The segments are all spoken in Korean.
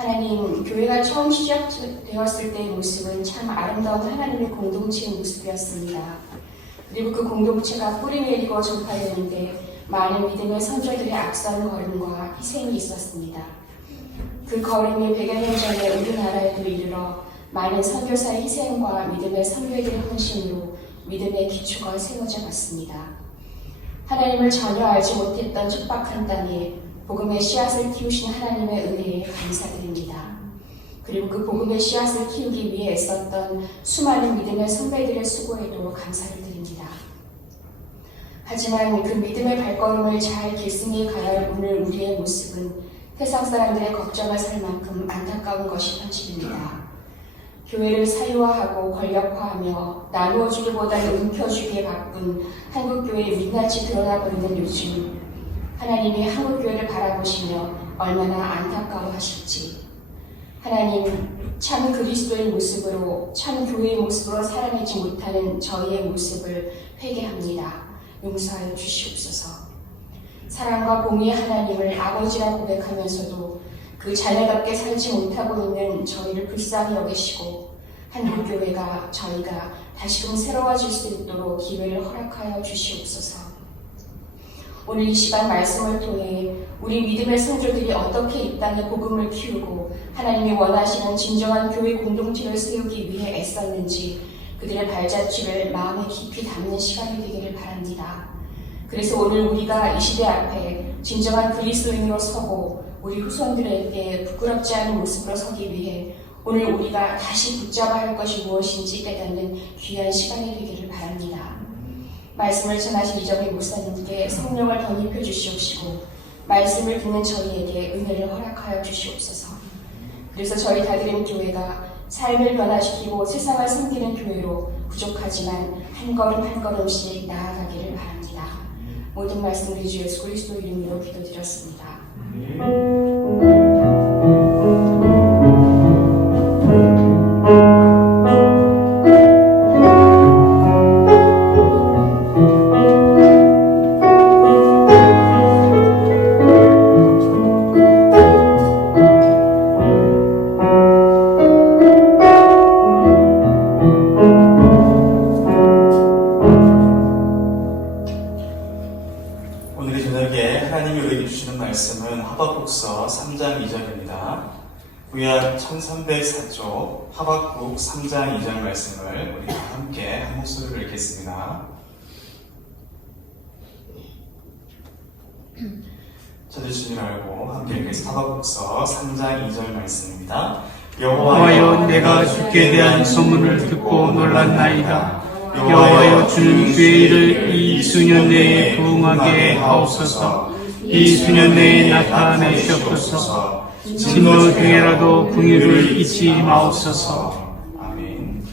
하나님, 교회가 처음 시작되었을 때의 모습은 참 아름다운 하나님의 공동체의 모습이었습니다. 그리고 그 공동체가 뿌리 내리고 전파되는데 많은 믿음의 선조들의 앞선 걸음과 희생이 있었습니다. 그 걸음이 100여 년 전에 우리나라에도 이르러 많은 선교사의 희생과 믿음의 선교들의 헌신으로 믿음의 기초가 세워져 갔습니다. 하나님을 전혀 알지 못했던 척박한 땅에 복음의 씨앗을 키우신 하나님의 은혜에 감사드립니다. 그리고 그 복음의 씨앗을 키우기 위해 애썼던 수많은 믿음의 선배들의 수고에도 감사를 드립니다. 하지만 그 믿음의 발걸음을 잘 계승해 가야 할 오늘 우리의 모습은 세상 사람들의 걱정을 살 만큼 안타까운 것이 현실입니다. 교회를 사유화하고 권력화하며 나누어주기보다는 움켜쥐기에 바쁜 한국교회의 민낯이 드러나고 있는 요즘, 하나님이 한국교회를 바라보시며 얼마나 안타까워하실지, 하나님, 참 그리스도의 모습으로, 참 교회의 모습으로 살아내지 못하는 저희의 모습을 회개합니다. 용서하여 주시옵소서. 사랑과 공의의 하나님을 아버지라 고백하면서도 그 자녀답게 살지 못하고 있는 저희를 불쌍히 여기시고 한국교회가 저희가 다시금 새로워질 수 있도록 기회를 허락하여 주시옵소서. 오늘 이 시간 말씀을 통해 우리 믿음의 성도들이 어떻게 이 땅에 복음을 키우고 하나님이 원하시는 진정한 교회 공동체를 세우기 위해 애썼는지 그들의 발자취를 마음에 깊이 담는 시간이 되기를 바랍니다. 그래서 오늘 우리가 이 시대 앞에 진정한 그리스도인으로 서고 우리 후손들에게 부끄럽지 않은 모습으로 서기 위해 오늘 우리가 다시 붙잡아야 할 것이 무엇인지 깨닫는 귀한 시간이 되기를 바랍니다. 말씀을 전하신 이정희 목사님께 성령을 덧입혀 주시옵시고 말씀을 듣는 저희에게 은혜를 허락하여 주시옵소서. 그래서 저희 다드림 교회가 삶을 변화시키고 세상을 섬기는 교회로 부족하지만 한 걸음 한 걸음씩 나아가기를 바랍니다. 모든 말씀 우리 주 예수 그리스도 이름으로 기도드렸습니다. 오늘 저녁에 하나님이 우리에게 주시는 말씀은 하박국서 3장 2절입니다. 구약 1304쪽 하박국 3장 2절 말씀을 우리 함께 한 목소리로 읽겠습니다. 찾으시길 알고 함께 읽겠습니다. 하박국서 3장 2절 말씀입니다. 여호와여, 내가 주께 대한 소문을 듣고 놀랐나이다. 여호와여, 주는 교회를 이 수년 내에 부흥하게 하옵소서. 이 수년 내에 나타내시옵소서. 진노 중에라도 긍휼을 잊지 마옵소서. 아멘.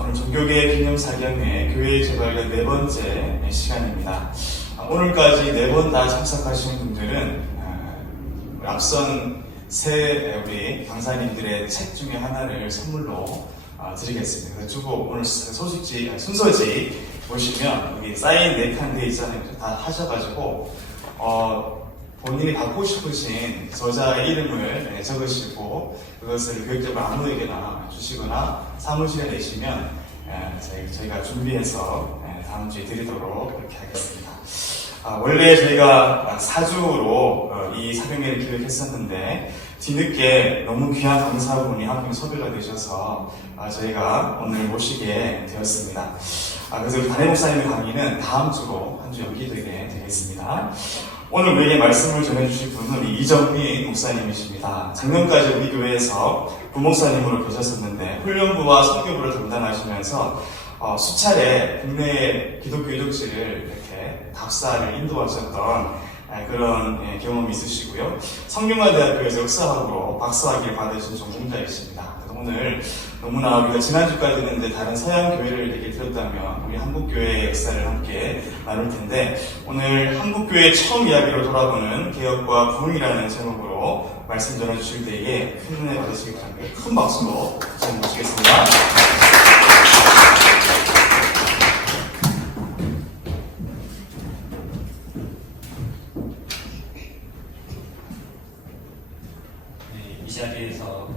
오늘 종교계 기념사경회 교회의 재발견 네 번째 시간입니다. 오늘까지 네 번 다 참석하신 분들은 앞선 새 우리 강사님들의 책 중에 하나를 선물로 드리겠습니다. 그래서 주고 오늘 순서지 보시면 여기 사인 4칸 돼 있잖아요. 다 하셔가지고 본인이 받고 싶으신 저자의 이름을 적으시고 그것을 교육적으로 아무에게나 주시거나 사무실에 내시면 저희가 준비해서 다음 주에 드리도록 그렇게 하겠습니다. 원래 저희가 4주로 이 사경회를 기획했었는데 뒤늦게 너무 귀한 강사분이 한 분이 섭외가 되셔서 저희가 오늘 모시게 되었습니다. 그래서 우리 담임 목사님의 강의는 다음 주로 한 주 연기되게 되겠습니다. 오늘 우리에게 말씀을 전해주실 분은 우리 이정민 목사님이십니다. 작년까지 우리 교회에서 부목사님으로 계셨었는데 훈련부와 선교부를 담당하시면서 수차례 국내의 기독교 유적지를 이렇게 답사를 인도하셨던 그런 경험이 있으시고요. 성균관대학교에서 역사학으로 박사학위를 받으신 전공자이십니다. 오늘 너무나 우리가 지난주까지 했는데 다른 서양 교회를 얘기 들었다면 우리 한국교회의 역사를 함께 나눌 텐데 오늘 한국교회 처음 이야기로 돌아보는 개혁과 부흥이라는 제목으로 말씀 전해주실 때에 큰 은혜 받으시기 바랍니다. 큰 박수로 좀 모시겠습니다. 이 자리에서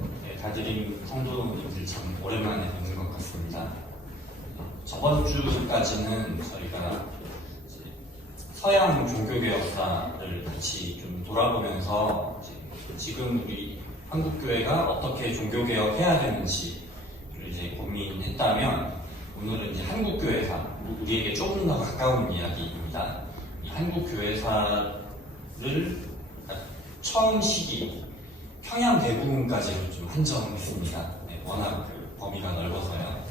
다드림 성도님들 참 오랜만에 뵙는 것 같습니다. 저번 주까지는 저희가 이제 서양 종교계 역사를 같이 좀 돌아보면서 지금 우리 한국교회가 어떻게 종교개혁해야 되는지를 이제 고민했다면, 오늘은 이제 한국교회사, 우리에게 조금 더 가까운 이야기입니다. 이 한국교회사를 처음 시기 평양대부분까지로 좀 한정했습니다. 네, 워낙 그 범위가 넓어서요.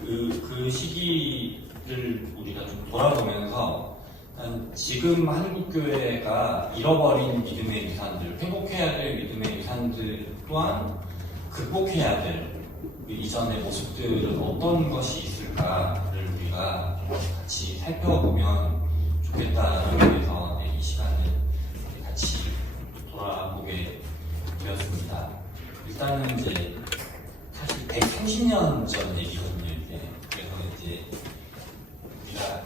그 시기를 우리가 좀 돌아보면서 지금 한국교회가 잃어버린 믿음의 유산들, 회복해야 될 믿음의 유산들 또한 극복해야 될 이전의 모습들은 어떤 것이 있을까를 우리가 같이 살펴보면 좋겠다라고 해서 이 시간을 같이 돌아보게 되었습니다. 일단은 이제 사실 130년 전 얘기거든요. 그래서 이제 우리가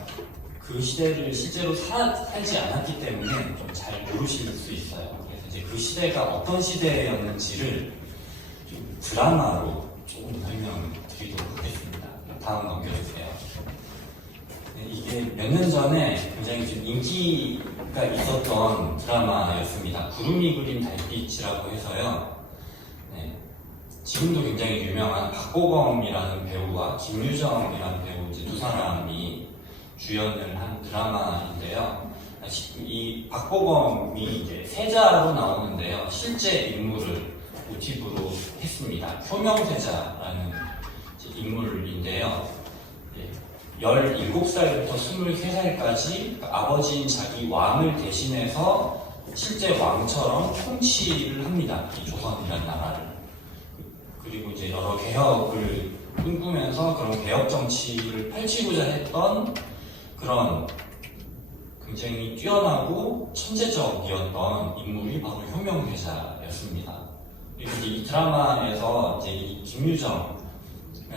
그 시대를 실제로 살지 않았기 때문에 좀 잘 모르실 수 있어요. 그래서 이제 그 시대가 어떤 시대였는지를 좀 드라마로 조금 설명드리도록 하겠습니다. 다음 넘겨주세요. 네, 이게 몇 년 전에 굉장히 좀 인기가 있었던 드라마였습니다. 구름이 그린 달빛이라고 해서요. 네, 지금도 굉장히 유명한 박보검이라는 배우와 김유정이라는 배우 이제 두 사람이 주연을 한 드라마인데요. 이 박보검이 이제 세자로 나오는데요. 실제 인물을 모티브로 했습니다. 효명세자라는 인물인데요. 17살부터 23살까지 아버지인 자기 왕을 대신해서 실제 왕처럼 통치를 합니다. 이 조선이라는 나라를. 그리고 이제 여러 개혁을 꿈꾸면서 그런 개혁 정치를 펼치고자 했던 그런 굉장히 뛰어나고 천재적이었던 인물이 바로 효명세자였습니다. 그리고 이제 이 드라마에서 이제 이 김유정,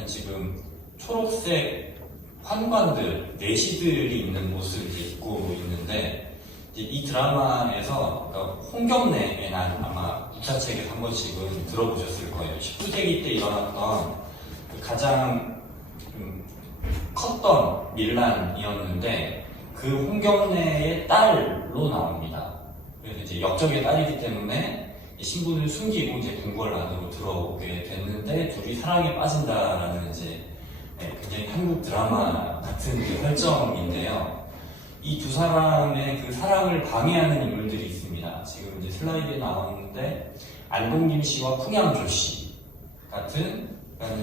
지금 초록색 환관들, 내시들이 있는 옷을 이제 입고 있는데, 이제 이 드라마에서 그러니까 홍경래의 난 아마 국사책에서 한 번씩은 들어보셨을 거예요. 19세기 때 일어났던 가장 컸던 밀란이었는데 그 홍경래의 딸로 나옵니다. 그래서 이제 역적의 딸이기 때문에 신분을 숨기고 이제 궁궐 안으로 들어오게 됐는데 둘이 사랑에 빠진다라는 이제 굉장히 한국 드라마 같은 그 설정인데요. 이 두 사람의 그 사랑을 방해하는 인물들이 있습니다. 지금 이제 슬라이드에 나오는데 안동김 씨와 풍양조 씨 같은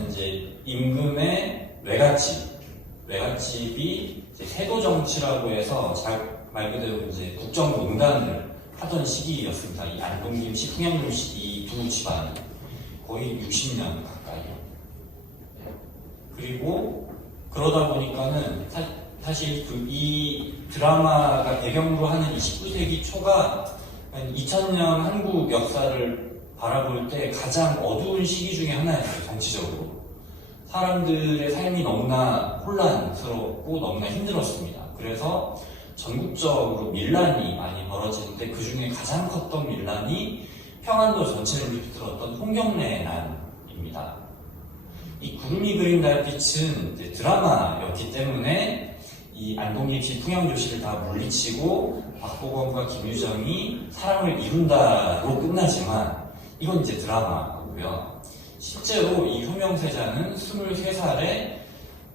이제 임금의 외갓집이 이제 세도정치라고 해서 말 그대로 이제 국정농단을 하던 시기였습니다. 이 안동김 씨, 풍양조 씨 이 두 집안 거의 60년 가까이요. 그리고 그러다 보니까는 사실 이 드라마가 배경으로 하는 19세기 초가 2000년 한국 역사를 바라볼 때 가장 어두운 시기 중에 하나였어요. 정치적으로 사람들의 삶이 너무나 혼란스럽고 너무나 힘들었습니다. 그래서 전국적으로 밀란이 많이 벌어지는데 그 중에 가장 컸던 밀란이 평안도 전체를 휩쓸었던 홍경래의 난입니다. 이 구름이 그린 달빛은 이제 드라마였기 때문에 이 안동김 씨, 풍양조 씨를 다 물리치고 박보검과 김유정이 사랑을 이룬다로 끝나지만 이건 이제 드라마고요. 실제로 이 효명세자는 23살에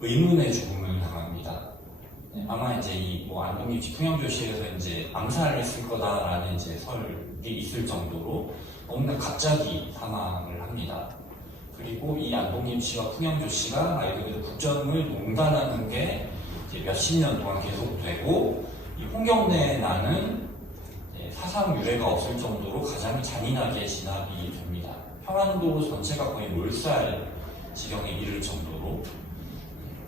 의문의 죽음을 당합니다. 아마 이제 이 안동김 씨, 풍양조 씨에서 이제 암살을 했을 거다라는 이제 설이 있을 정도로 너무나 갑자기 사망을 합니다. 그리고 이 안동김 씨와 풍양조 씨가 말 그대로 국정을 농단하는 게 이제 몇십 년 동안 계속되고, 이 홍경래의 난은 사상 유례가 없을 정도로 가장 잔인하게 진압이 됩니다. 평안도 전체가 거의 몰살 지경에 이를 정도로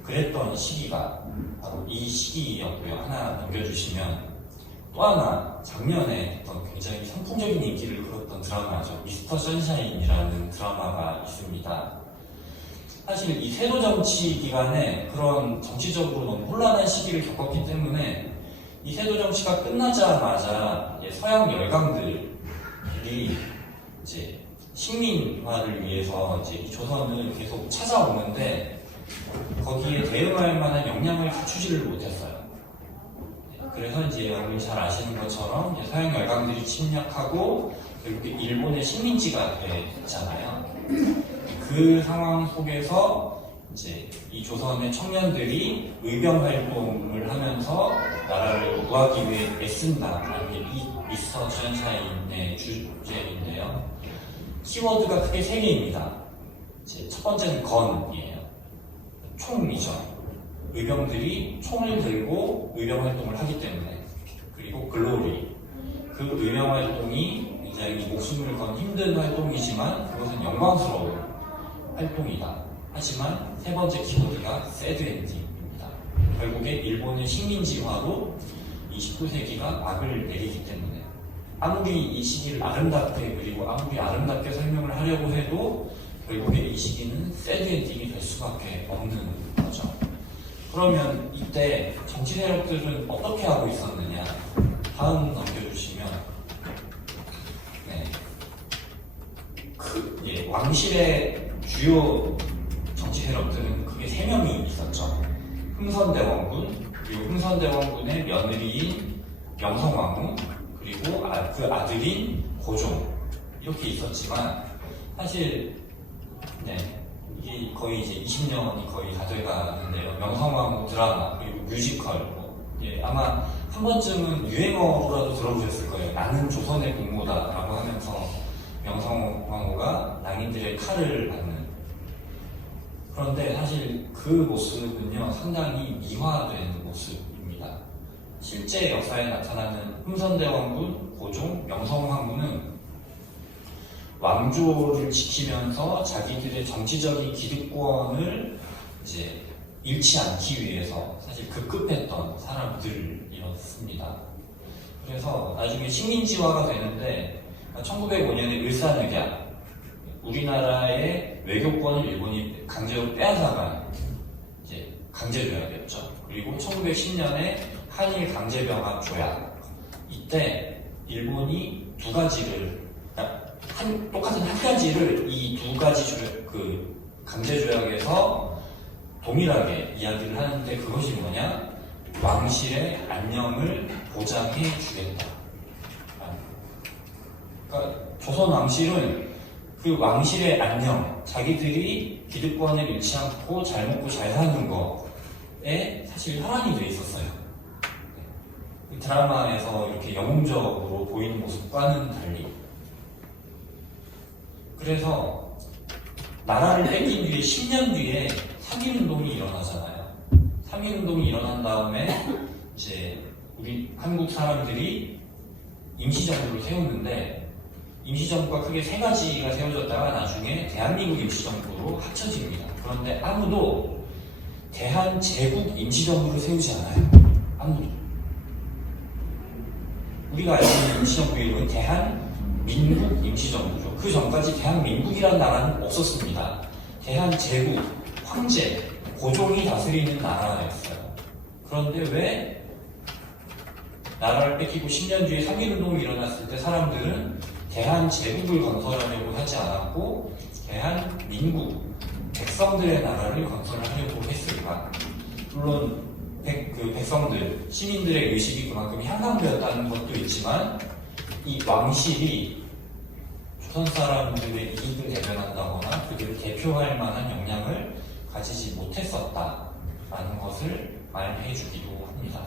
그랬던 시기가 바로 이 시기였고요. 하나 넘겨주시면 또 하나 작년에 어떤 굉장히 선풍적인 인기를 끌었던 드라마죠. 미스터 선샤인이라는 드라마가 있습니다. 사실 이 세도 정치 기간에 그런 정치적으로 너무 혼란한 시기를 겪었기 때문에 이 세도 정치가 끝나자마자 서양 열강들이 이제 식민화를 위해서 이제 이 조선을 계속 찾아오는데 거기에 대응할 만한 역량을 갖추지를 못했어요. 그래서 이제 여러분이 잘 아시는 것처럼 이제 서양 열강들이 침략하고 결국에 일본의 식민지가 됐잖아요. 그 상황 속에서 이제 이 조선의 청년들이 의병 활동을 하면서 나라를 구하기 위해 애쓴다라는 게 이 미스터 선샤인의 주제인데요. 키워드가 크게 3개입니다. 이제 첫 번째는 건이에요. 총이죠. 의병들이 총을 들고 의병 활동을 하기 때문에. 그리고 글로리. 그 의병 활동이 굉장히 목숨을 건 힘든 활동이지만 그것은 영광스러운 활동이다. 하지만 세 번째 키워드가 새드 엔딩입니다. 결국에 일본의 식민지화로 이 19세기가 막을 내리기 때문에 아무리 이 시기를 아름답게 그리고 아무리 아름답게 설명을 하려고 해도 결국에 이 시기는 새드 엔딩이 될 수밖에 없는 거죠. 그러면 이때 정치 세력들은 어떻게 하고 있었느냐? 다음 넘겨주시면 왕실의 주요 정치 세력들은 크게 3명이 있었죠. 흥선대원군, 그리고 흥선대원군의 며느리인 명성황후, 그리고 그 아들인 고종, 이렇게 있었지만 사실 이게 거의 이제 20년이 거의 다 돼가는데요. 명성황후 드라마 그리고 뮤지컬 아마 한 번쯤은 유행어로라도 들어보셨을 거예요. 나는 조선의 공모다라고 하면서 명성황후가 낭인들의 칼을 받는. 그런데 사실 그 모습은요 상당히 미화된 모습입니다. 실제 역사에 나타나는 흥선대원군, 고종, 명성황후는 왕조를 지키면서 자기들의 정치적인 기득권을 이제 잃지 않기 위해서 사실 급급했던 사람들이었습니다. 그래서 나중에 식민지화가 되는데 1905년에 을사늑약, 우리나라의 외교권을 일본이 강제로 빼앗아간 이제 강제조약이었죠. 그리고 1910년에 한일 강제병합 조약. 이때 일본이 두 가지를 똑같은 한 가지를 이 두 가지 강제조약에서 동일하게 이야기를 하는데 그것이 뭐냐? 왕실의 안녕을 보장해 주겠다. 그러니까 조선 왕실은 그 왕실의 안녕, 자기들이 기득권을 잃지 않고 잘 먹고 잘 사는 거에 사실 혈안이 돼 있었어요. 드라마에서 이렇게 영웅적으로 보이는 모습과는 달리. 그래서 나라를 뺏긴 뒤에 10년 뒤에 3.1운동이 일어나잖아요. 3.1운동이 일어난 다음에 이제 우리 한국 사람들이 임시정부를 세우는데 임시정부가 크게 3가지가 세워졌다가 나중에 대한민국 임시정부로 합쳐집니다. 그런데 아무도 대한제국 임시정부를 세우지 않아요. 아무도. 우리가 알고 있는 임시정부의 이름은 대한민국 임시정부죠. 그 전까지 대한민국이라는 나라는 없었습니다. 대한제국, 황제, 고종이 다스리는 나라였어요. 그런데 왜 나라를 뺏기고 10년 뒤에 3.1운동이 일어났을 때 사람들은 대한제국을 건설하려고 하지 않았고 대한민국, 백성들의 나라를 건설하려고 했을까? 물론 백성들, 시민들의 의식이 그만큼 향상되었다는 것도 있지만 이 왕실이 조선 사람들의 이익을 대변한다거나 그들을 대표할 만한 역량을 가지지 못했었다라는 것을 말해 주기도 합니다.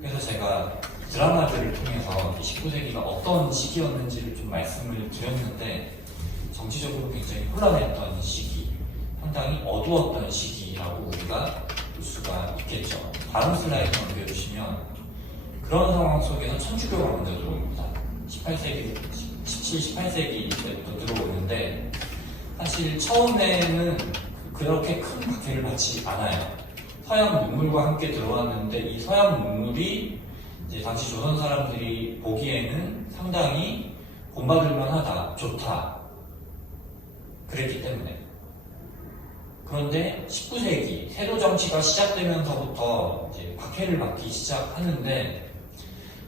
그래서 제가 드라마들을 통해서 19세기가 어떤 시기였는지를 좀 말씀을 드렸는데 정치적으로 굉장히 혼란했던 시기, 상당히 어두웠던 시기라고 우리가 볼 수가 있겠죠. 다음 슬라이드 넘겨주시면 그런 상황 속에서 천주교가 먼저 들어옵니다. 17, 18세기 때부터 들어오는데 사실 처음에는 그렇게 큰 박해를 받지 않아요. 서양 문물과 함께 들어왔는데 이 서양 문물이 이제 당시 조선 사람들이 보기에는 상당히 본받을 만하다, 좋다. 그랬기 때문에. 그런데 19세기 세도 정치가 시작되면서부터 이제 박해를 받기 시작하는데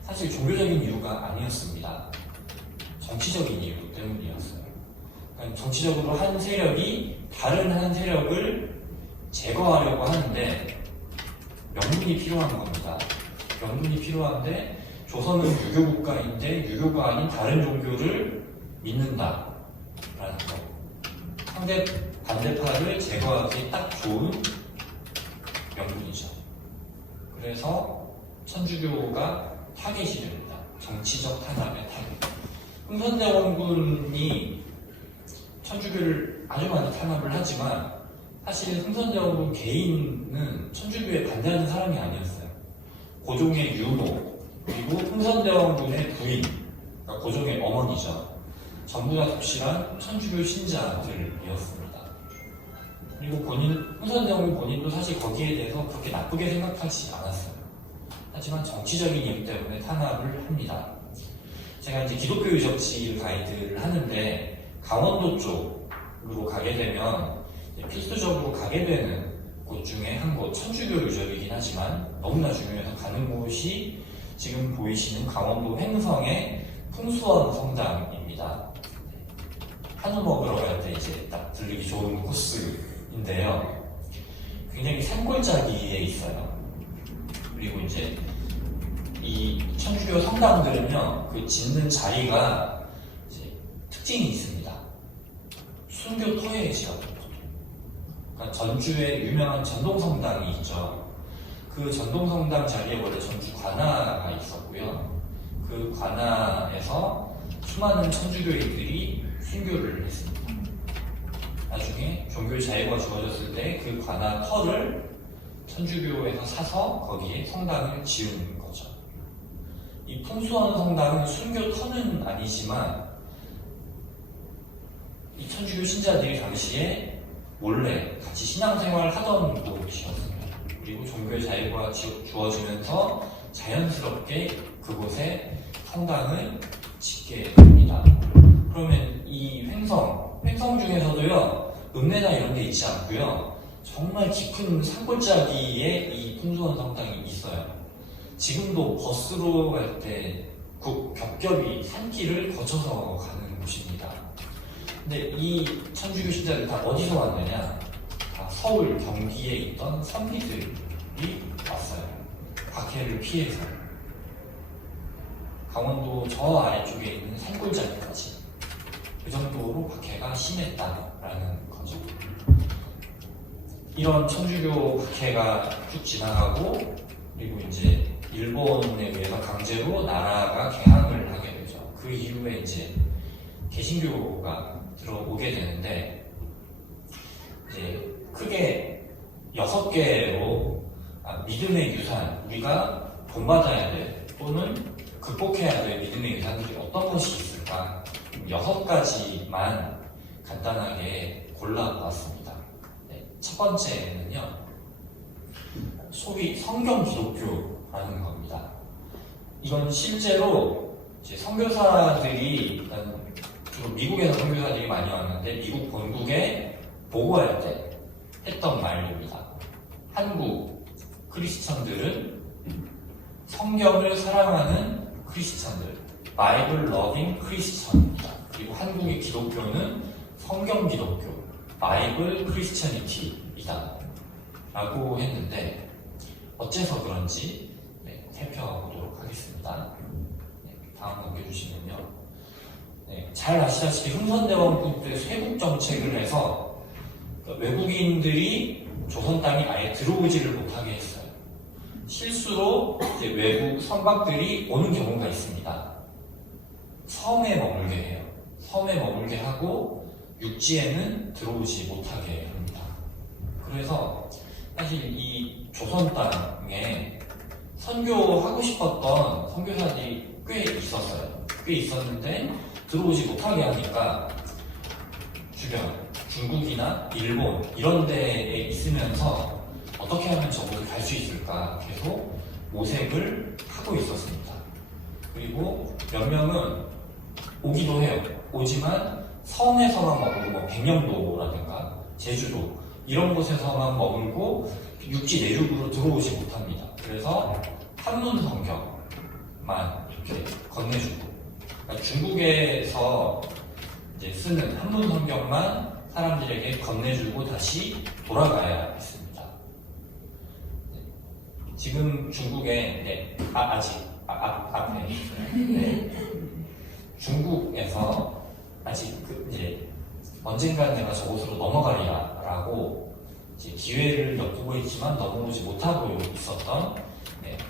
사실 종교적인 이유가 아니었습니다. 정치적인 이유 때문이었어요. 정치적으로 한 세력이 다른 한 세력을 제거하려고 하는데 명분이 필요한 겁니다. 명분이 필요한데 조선은 유교국가인데 유교가 아닌 다른 종교를 믿는다라는 거. 상대 반대파를 제거하기 딱 좋은 명분이죠. 그래서 천주교가 타겟이 됩니다. 정치적 탄압의 타겟. 흥선대원군이 천주교를 아주 많이 탄압을 하지만 사실 흥선대원군 개인은 천주교에 반대하는 사람이 아니었어요. 고종의 유모 그리고 흥선대원군의 부인, 그러니까 고종의 어머니죠. 전부 다 독실한 천주교 신자들이었습니다. 그리고 흥선대원군 본인도 사실 거기에 대해서 그렇게 나쁘게 생각하지 않았어요. 하지만 정치적인 이유 때문에 탄압을 합니다. 제가 이제 기독교 유적지 가이드를 하는데 강원도 쪽으로 가게 되면 필수적으로 가게 되는 곳 중에 한 곳, 천주교 유적이긴 하지만 너무나 중요해서 가는 곳이 지금 보이시는 강원도 횡성의 풍수원 성당입니다. 한우 먹으러 갈 때 이제 딱 들리기 좋은 코스인데요. 굉장히 산골짜기에 있어요. 그리고 이제 이 천주교 성당들은요, 그 짓는 자리가 이제 특징이 있습니다. 순교터에 지었거든요. 그러니까 전주에 유명한 전동성당이 있죠. 그 전동성당 자리에 원래 전주 관아가 있었고요. 그 관아에서 수많은 천주교인들이 순교를 했습니다. 나중에 종교 자유가 주어졌을 때 그 관아 터를 천주교에서 사서 거기에 성당을 지은 거죠. 이 풍수원 성당은 순교 터는 아니지만 이 천주교 신자들이 당시에 몰래 같이 신앙생활을 하던 곳이었습니다. 그리고 종교의 자유가 주어지면서 자연스럽게 그곳에 성당을 짓게 됩니다. 그러면 이 횡성 중에서도요, 읍내나 이런 데 있지 않고요, 정말 깊은 산골짜기에 이 풍수원 성당이 있어요. 지금도 버스로 갈 때 겹겹이 산길을 거쳐서 가는 곳입니다. 근데 이 천주교 신자들 다 어디서 왔느냐? 다 서울, 경기에 있던 선비들이 왔어요. 박해를 피해서. 강원도 저 아래쪽에 있는 산골짜기까지. 그 정도로 박해가 심했다라는 거죠. 이런 천주교 박해가 쭉 지나가고, 그리고 이제 일본에 의해서 강제로 나라가 개항을 하게 되죠. 그 이후에 이제 개신교가 들어오게 되는데, 이제 크게 6개로 믿음의 유산, 우리가 본받아야 될 또는 극복해야 될 믿음의 유산들이 어떤 것이 있을까? 6가지만 간단하게 골라보았습니다. 네, 첫 번째는요, 소위 성경 기독교라는 겁니다. 이건 실제로 이제 선교사들이, 주로 미국에서 선교사들이 많이 왔는데 미국 본국에 보고할 때 했던 말입니다. 한국 크리스천들은 성경을 사랑하는 크리스천들, 바이블 러빙 크리스천입니다. 그리고 한국의 기독교는 성경 기독교, 바이블 크리스천이티이다 라고 했는데, 어째서 그런지 살펴보도록 하겠습니다. 다음 넘겨주시면요. 잘 아시다시피 흥선대원군 때 쇄국 정책을 해서 외국인들이 조선 땅에 아예 들어오지를 못하게 했어요. 실수로 이제 외국 선박들이 오는 경우가 있습니다. 섬에 머물게 해요. 섬에 머물게 하고 육지에는 들어오지 못하게 합니다. 그래서 사실 이 조선 땅에 선교하고 싶었던 선교사들이 꽤 있었어요. 꽤 있었는데 들어오지 못하게 하니까 주변 중국이나 일본 이런 데에 있으면서 어떻게 하면 저곳을 갈 수 있을까 계속 모색을 하고 있었습니다. 그리고 몇 명은 오기도 해요. 오지만 섬에서만 머물고, 뭐 백령도라든가 제주도 이런 곳에서만 머물고 육지 내륙으로 들어오지 못합니다. 그래서 한문 성경만 이렇게 건네주고, 그러니까 중국에서 이제 쓰는 한문 성경만 사람들에게 건네주고 다시 돌아가야 했습니다. 네. 지금 중국에 아직 앞에 네. 중국에서 아직 이제 언젠간 내가 저곳으로 넘어가리라라고 이제 기회를 엿보고 있지만 넘어오지 못하고 있었던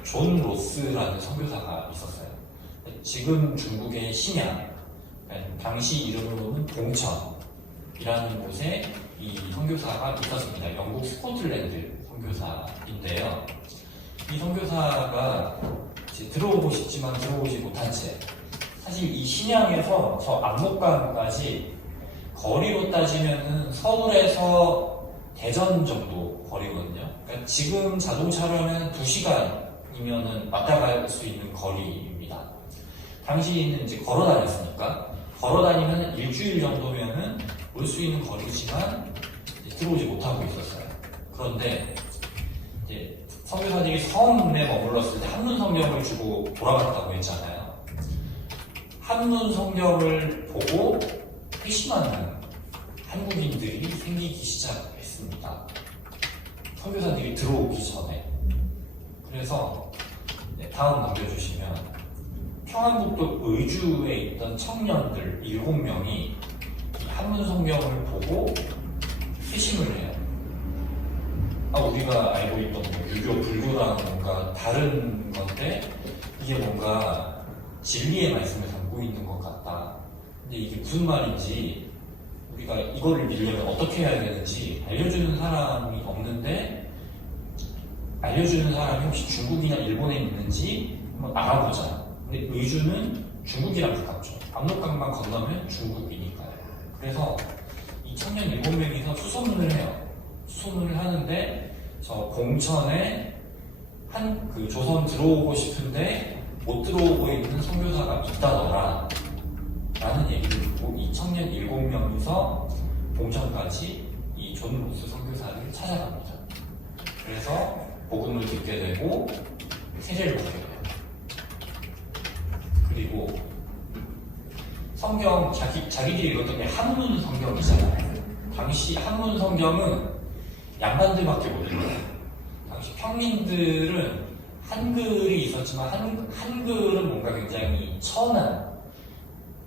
존 로스라는 선교사가 있었어요. 지금 중국의 신양, 당시 이름으로는 봉천이라는 곳에 이 선교사가 있었습니다. 영국 스코틀랜드 선교사인데요. 이 선교사가 이제 들어오고 싶지만 들어오지 못한 채 사실 이 신양에서 저 압록강까지 거리로 따지면은 서울에서 대전 정도 거리거든요. 그러니까 지금 자동차로는 2시간이면은 왔다 갈 수 있는 거리입니다. 당시에는 이제 걸어 다녔으니까 걸어 다니면 일주일 정도면은 올 수 있는 거리지만 들어오지 못하고 있었어요. 그런데 이제 선교사들이 섬에 머물렀을 때 한문 성경을 주고 돌아갔다고 했잖아요. 한문 성경을 보고 회심하는 한국인들이 생기기 시작했습니다. 선교사들이 들어오기 전에. 그래서 다음 넘겨주시면 평안북도 의주에 있던 청년들 7명이 한문 성경을 보고 회심을 해요. 우리가 알고 있던 유교, 불교랑 뭔가 다른 건데 이게 뭔가 진리의 말씀을 담고 있는 것 같다. 근데 이게 무슨 말인지 우리가 이거를 믿으려면 어떻게 해야 되는지 알려주는 사람이 없는데 알려주는 사람이 혹시 중국이나 일본에 있는지 한번 알아보자. 근데 의주는 중국이랑 가깝죠. 압록강만 건너면 중국이니까요. 그래서 이 청년 7명이서 수소문을 해요. 수소문을 하는데 저 봉천에 그 조선 들어오고 싶은데 못 들어오고 있는 선교사가 있다더라 라는 얘기를 듣고 이 청년 7명이서 봉천까지 이 존 로스 선교사를 찾아갑니다. 그래서 복음을 듣게 되고 세례를 받게 돼요. 그리고 성경 자기들이 읽었던 게 한문 성경이잖아요. 당시 한문 성경은 양반들밖에 못 읽어요. 당시 평민들은 한글이 있었지만 한글은 뭔가 굉장히 천한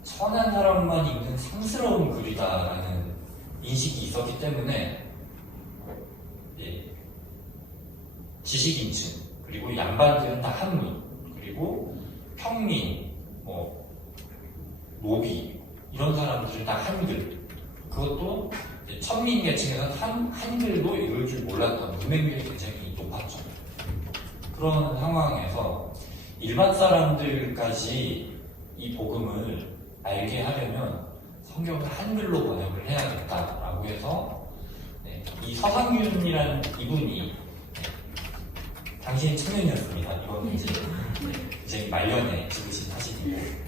사람만 읽는 상스러운 글이다라는 인식이 있었기 때문에 지식인층 그리고 양반들은 다 한문 그리고 평민, 노비 이런 사람들은 다 한글 그것도 천민 계층에서는 한글도 읽을 줄 몰랐던 문맹률이 굉장히 높았죠. 그런 상황에서 일반 사람들까지 이 복음을 알게 하려면 성경을 한글로 번역을 해야겠다라고 해서 이 서상균이라는 이분이 당시엔 청년이었습니다. 이거는 이제 굉장히 말년에 찍으신 사진이고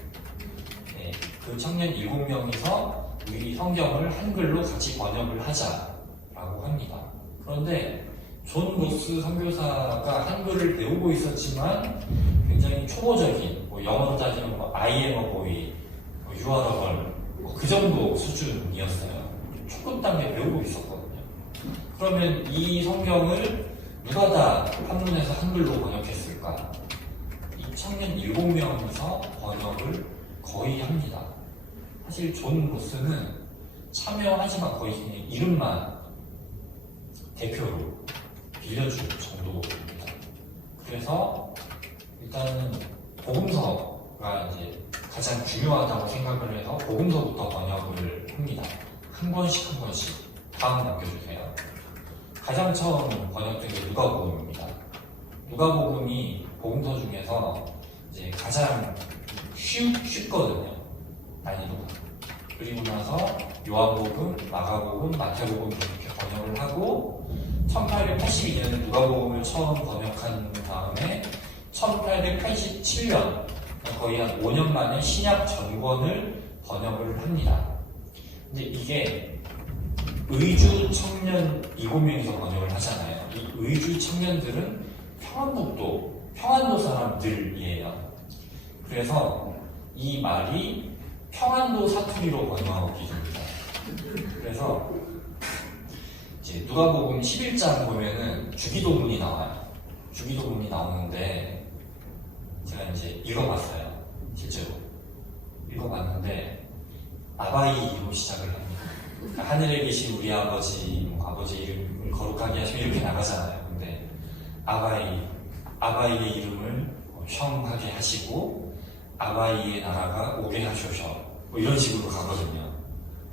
그 청년 7명이서 우리 성경을 한글로 같이 번역을 하자라고 합니다. 그런데 존 로스 선교사가 한글을 배우고 있었지만 굉장히 초보적인 영어로 따지면 I am a boy, you are a girl 그 정도 수준이었어요. 초급 단계 배우고 있었거든요. 그러면 이 성경을 누가 다 한문에서 한글로 번역했을까? 이 청년 7명이서 번역을 거의 합니다. 사실 존 로스는 참여하지만 거의 그냥 이름만 대표로 빌려줄 정도입니다. 그래서 일단은 복음서가 이제 가장 중요하다고 생각을 해서 복음서부터 번역을 합니다. 한 권씩 다음 남겨주세요. 가장 처음 번역된 게 누가복음입니다. 누가복음이 복음서 중에서 이제 가장 쉽거든요. 난이도가. 그리고 나서 요한복음, 마가복음, 마태복음 이렇게 번역을 하고 1882년에 누가복음을 처음 번역한 다음에 1887년 거의 한 5년 만에 신약 전권을 번역을 합니다. 근데 이게 의주 청년 7명이서 번역을 하잖아요. 이 의주 청년들은 평안도 사람들이에요. 그래서 이 말이 평안도 사투리로 번역이 됩니다. 그래서 이제 누가복음 11장 보면은 주기도문이 나와요. 주기도문이 나오는데 제가 이제 읽어봤어요. 실제로 읽어봤는데 아바이로 시작을 합니다. 그러니까 하늘에 계신 우리 아버지, 아버지 이름을 거룩하게 하시면 이렇게 나가잖아요. 근데 아바이의 이름을 형하게 하시고 아바이의 나라가 오게 하셔서 뭐 이런 식으로 가거든요.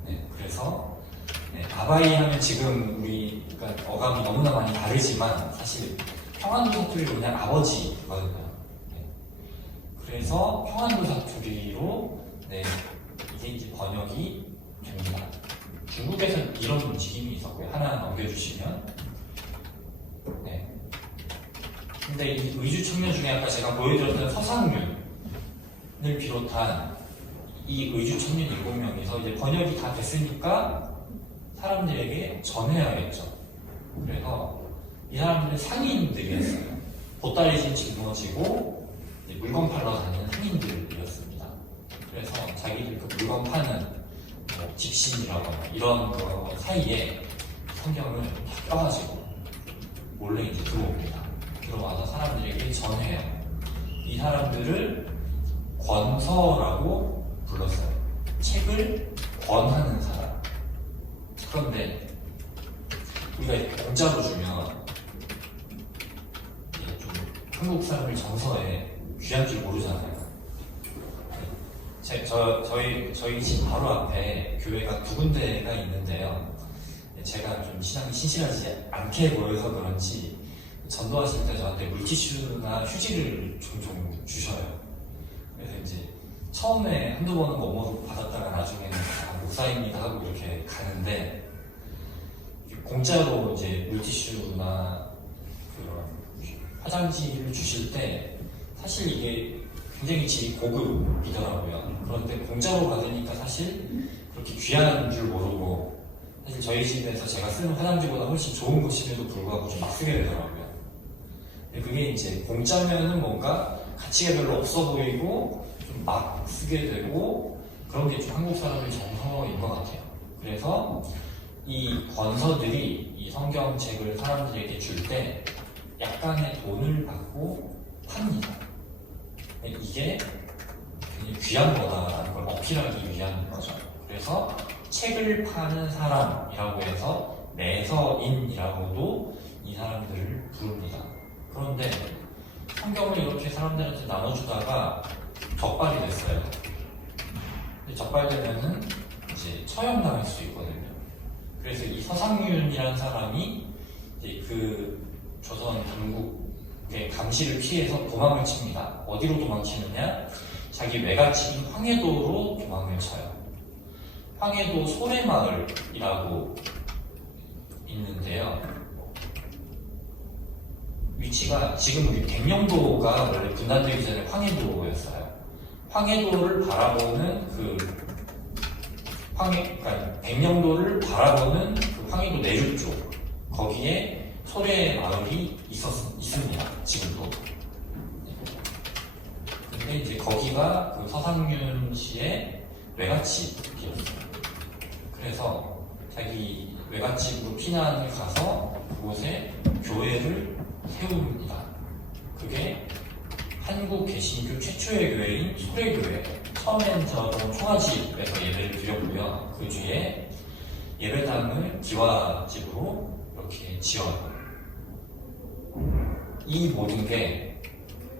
네, 그래서 네, 아바이 하면 지금 우리 그러니까 어감이 너무나 많이 다르지만 사실 평안도 사투리로 그냥 아버지거든요. 네, 그래서 평안도 사투리로 네, 이게 이제 번역이 됩니다. 중국에서는 이런 움직임이 있었고요. 하나 넘겨주시면 네. 근데 이 의주 청년 중에 아까 제가 보여드렸던 서상윤을 비롯한 이 의주 청년 7명이서 이제 번역이 다 됐으니까 사람들에게 전해야겠죠. 그래서 이 사람들은 상인들이었어요. 보따리진 짊어지고 물건 팔러 다니는 상인들이었습니다. 그래서 자기들 그 물건 파는 뭐 집신이라거나 이런 거 사이에 성경을 다 껴가지고 몰래 이제 들어옵니다. 들어와서 사람들에게 전해요. 이 사람들을 권서라고 불렀어요. 책을 권하는 사람. 그런데 우리가 이렇게 공짜로 주면 이게 좀 한국 사람들 정서에 귀한 줄 모르잖아요. 저희 집 바로 앞에 교회가 2군데가 있는데요. 제가 좀 신앙이 신실하지 않게 보여서 그런지 전도하실 때 저한테 물티슈나 휴지를 종종 주셔요. 그래서 이제 처음에 한두 번은 못 받았다가 나중에는 목사입니다 하고 이렇게 가는데 공짜로 이제 물티슈나 그런 화장지를 주실 때 사실 이게 굉장히 질이 고급이더라고요. 그런데 공짜로 받으니까 사실 그렇게 귀한 줄 모르고 사실 저희 집에서 제가 쓰는 화장지보다 훨씬 좋은 것임에도 불구하고 좀 막 쓰게 되더라고요. 근데 그게 이제 공짜면은 뭔가 가치가 별로 없어 보이고 좀 막 쓰게 되고 그런 게 좀 한국 사람의 정서인 것 같아요. 그래서 이 권서들이 이 성경책을 사람들에게 줄 때 약간의 돈을 받고 팝니다. 이게 굉장히 귀한 거다라는 걸 어필하기 위한 거죠. 그래서 책을 파는 사람이라고 해서 매서인이라고도 이 사람들을 부릅니다. 그런데 성경을 이렇게 사람들한테 나눠주다가 적발이 됐어요. 근데 적발되면은 이제 처형당할 수 있거든요. 그래서 이 서상윤이라는 사람이 이제 그 조선 당국의 감시를 피해서 도망을 칩니다. 어디로 도망치느냐? 자기 외갓집인 황해도로 도망을 쳐요. 황해도 소래마을이라고 있는데요. 위치가 지금 우리 백령도가 원래 분단되기 전에 황해도였어요. 황해도를 바라보는 그러니까 백령도를 바라보는 그 황해도 내륙 쪽 거기에 소래마을이 있습니다. 지금도. 근데 이제 거기가 그 서상윤 씨의 외갓집이었어요. 그래서 자기 외갓집으로 피난을 가서 그곳에 교회를 세웁니다. 그게 한국 개신교 최초의 교회인 소래교회. 처음엔 저도 총화집에서 예배를 드렸고요. 그 뒤에 예배당을 기와집으로 이렇게 지어요. 이 모든 게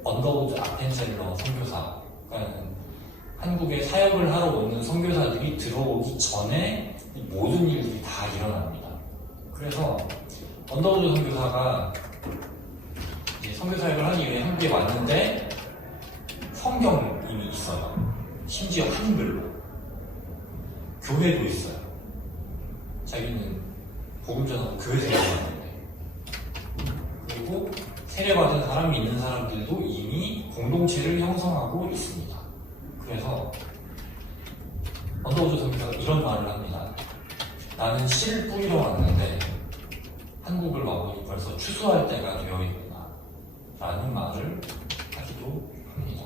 언더우드 아펜젤러 선교사, 그러니까 한국에 사역을 하러 오는 선교사들이 들어오기 전에 이 모든 일들이 다 일어납니다. 그래서 언더우드 선교사가 이제 선교사역을 하기 위해 한국에 왔는데 성경이 이미 있어요. 심지어 한글로. 교회도 있어요. 자기는 복음 전하고 교회 세례받았는데. 그리고 세례받은 사람이 있는 사람들도 이미 공동체를 형성하고 있습니다. 그래서 언더우드 선교사가 이런 말을 합니다. 나는 씨를 뿌리러 왔는데 한국을 와보니 벌써 추수할 때가 되어 있구나 라는 말을 하기도 합니다.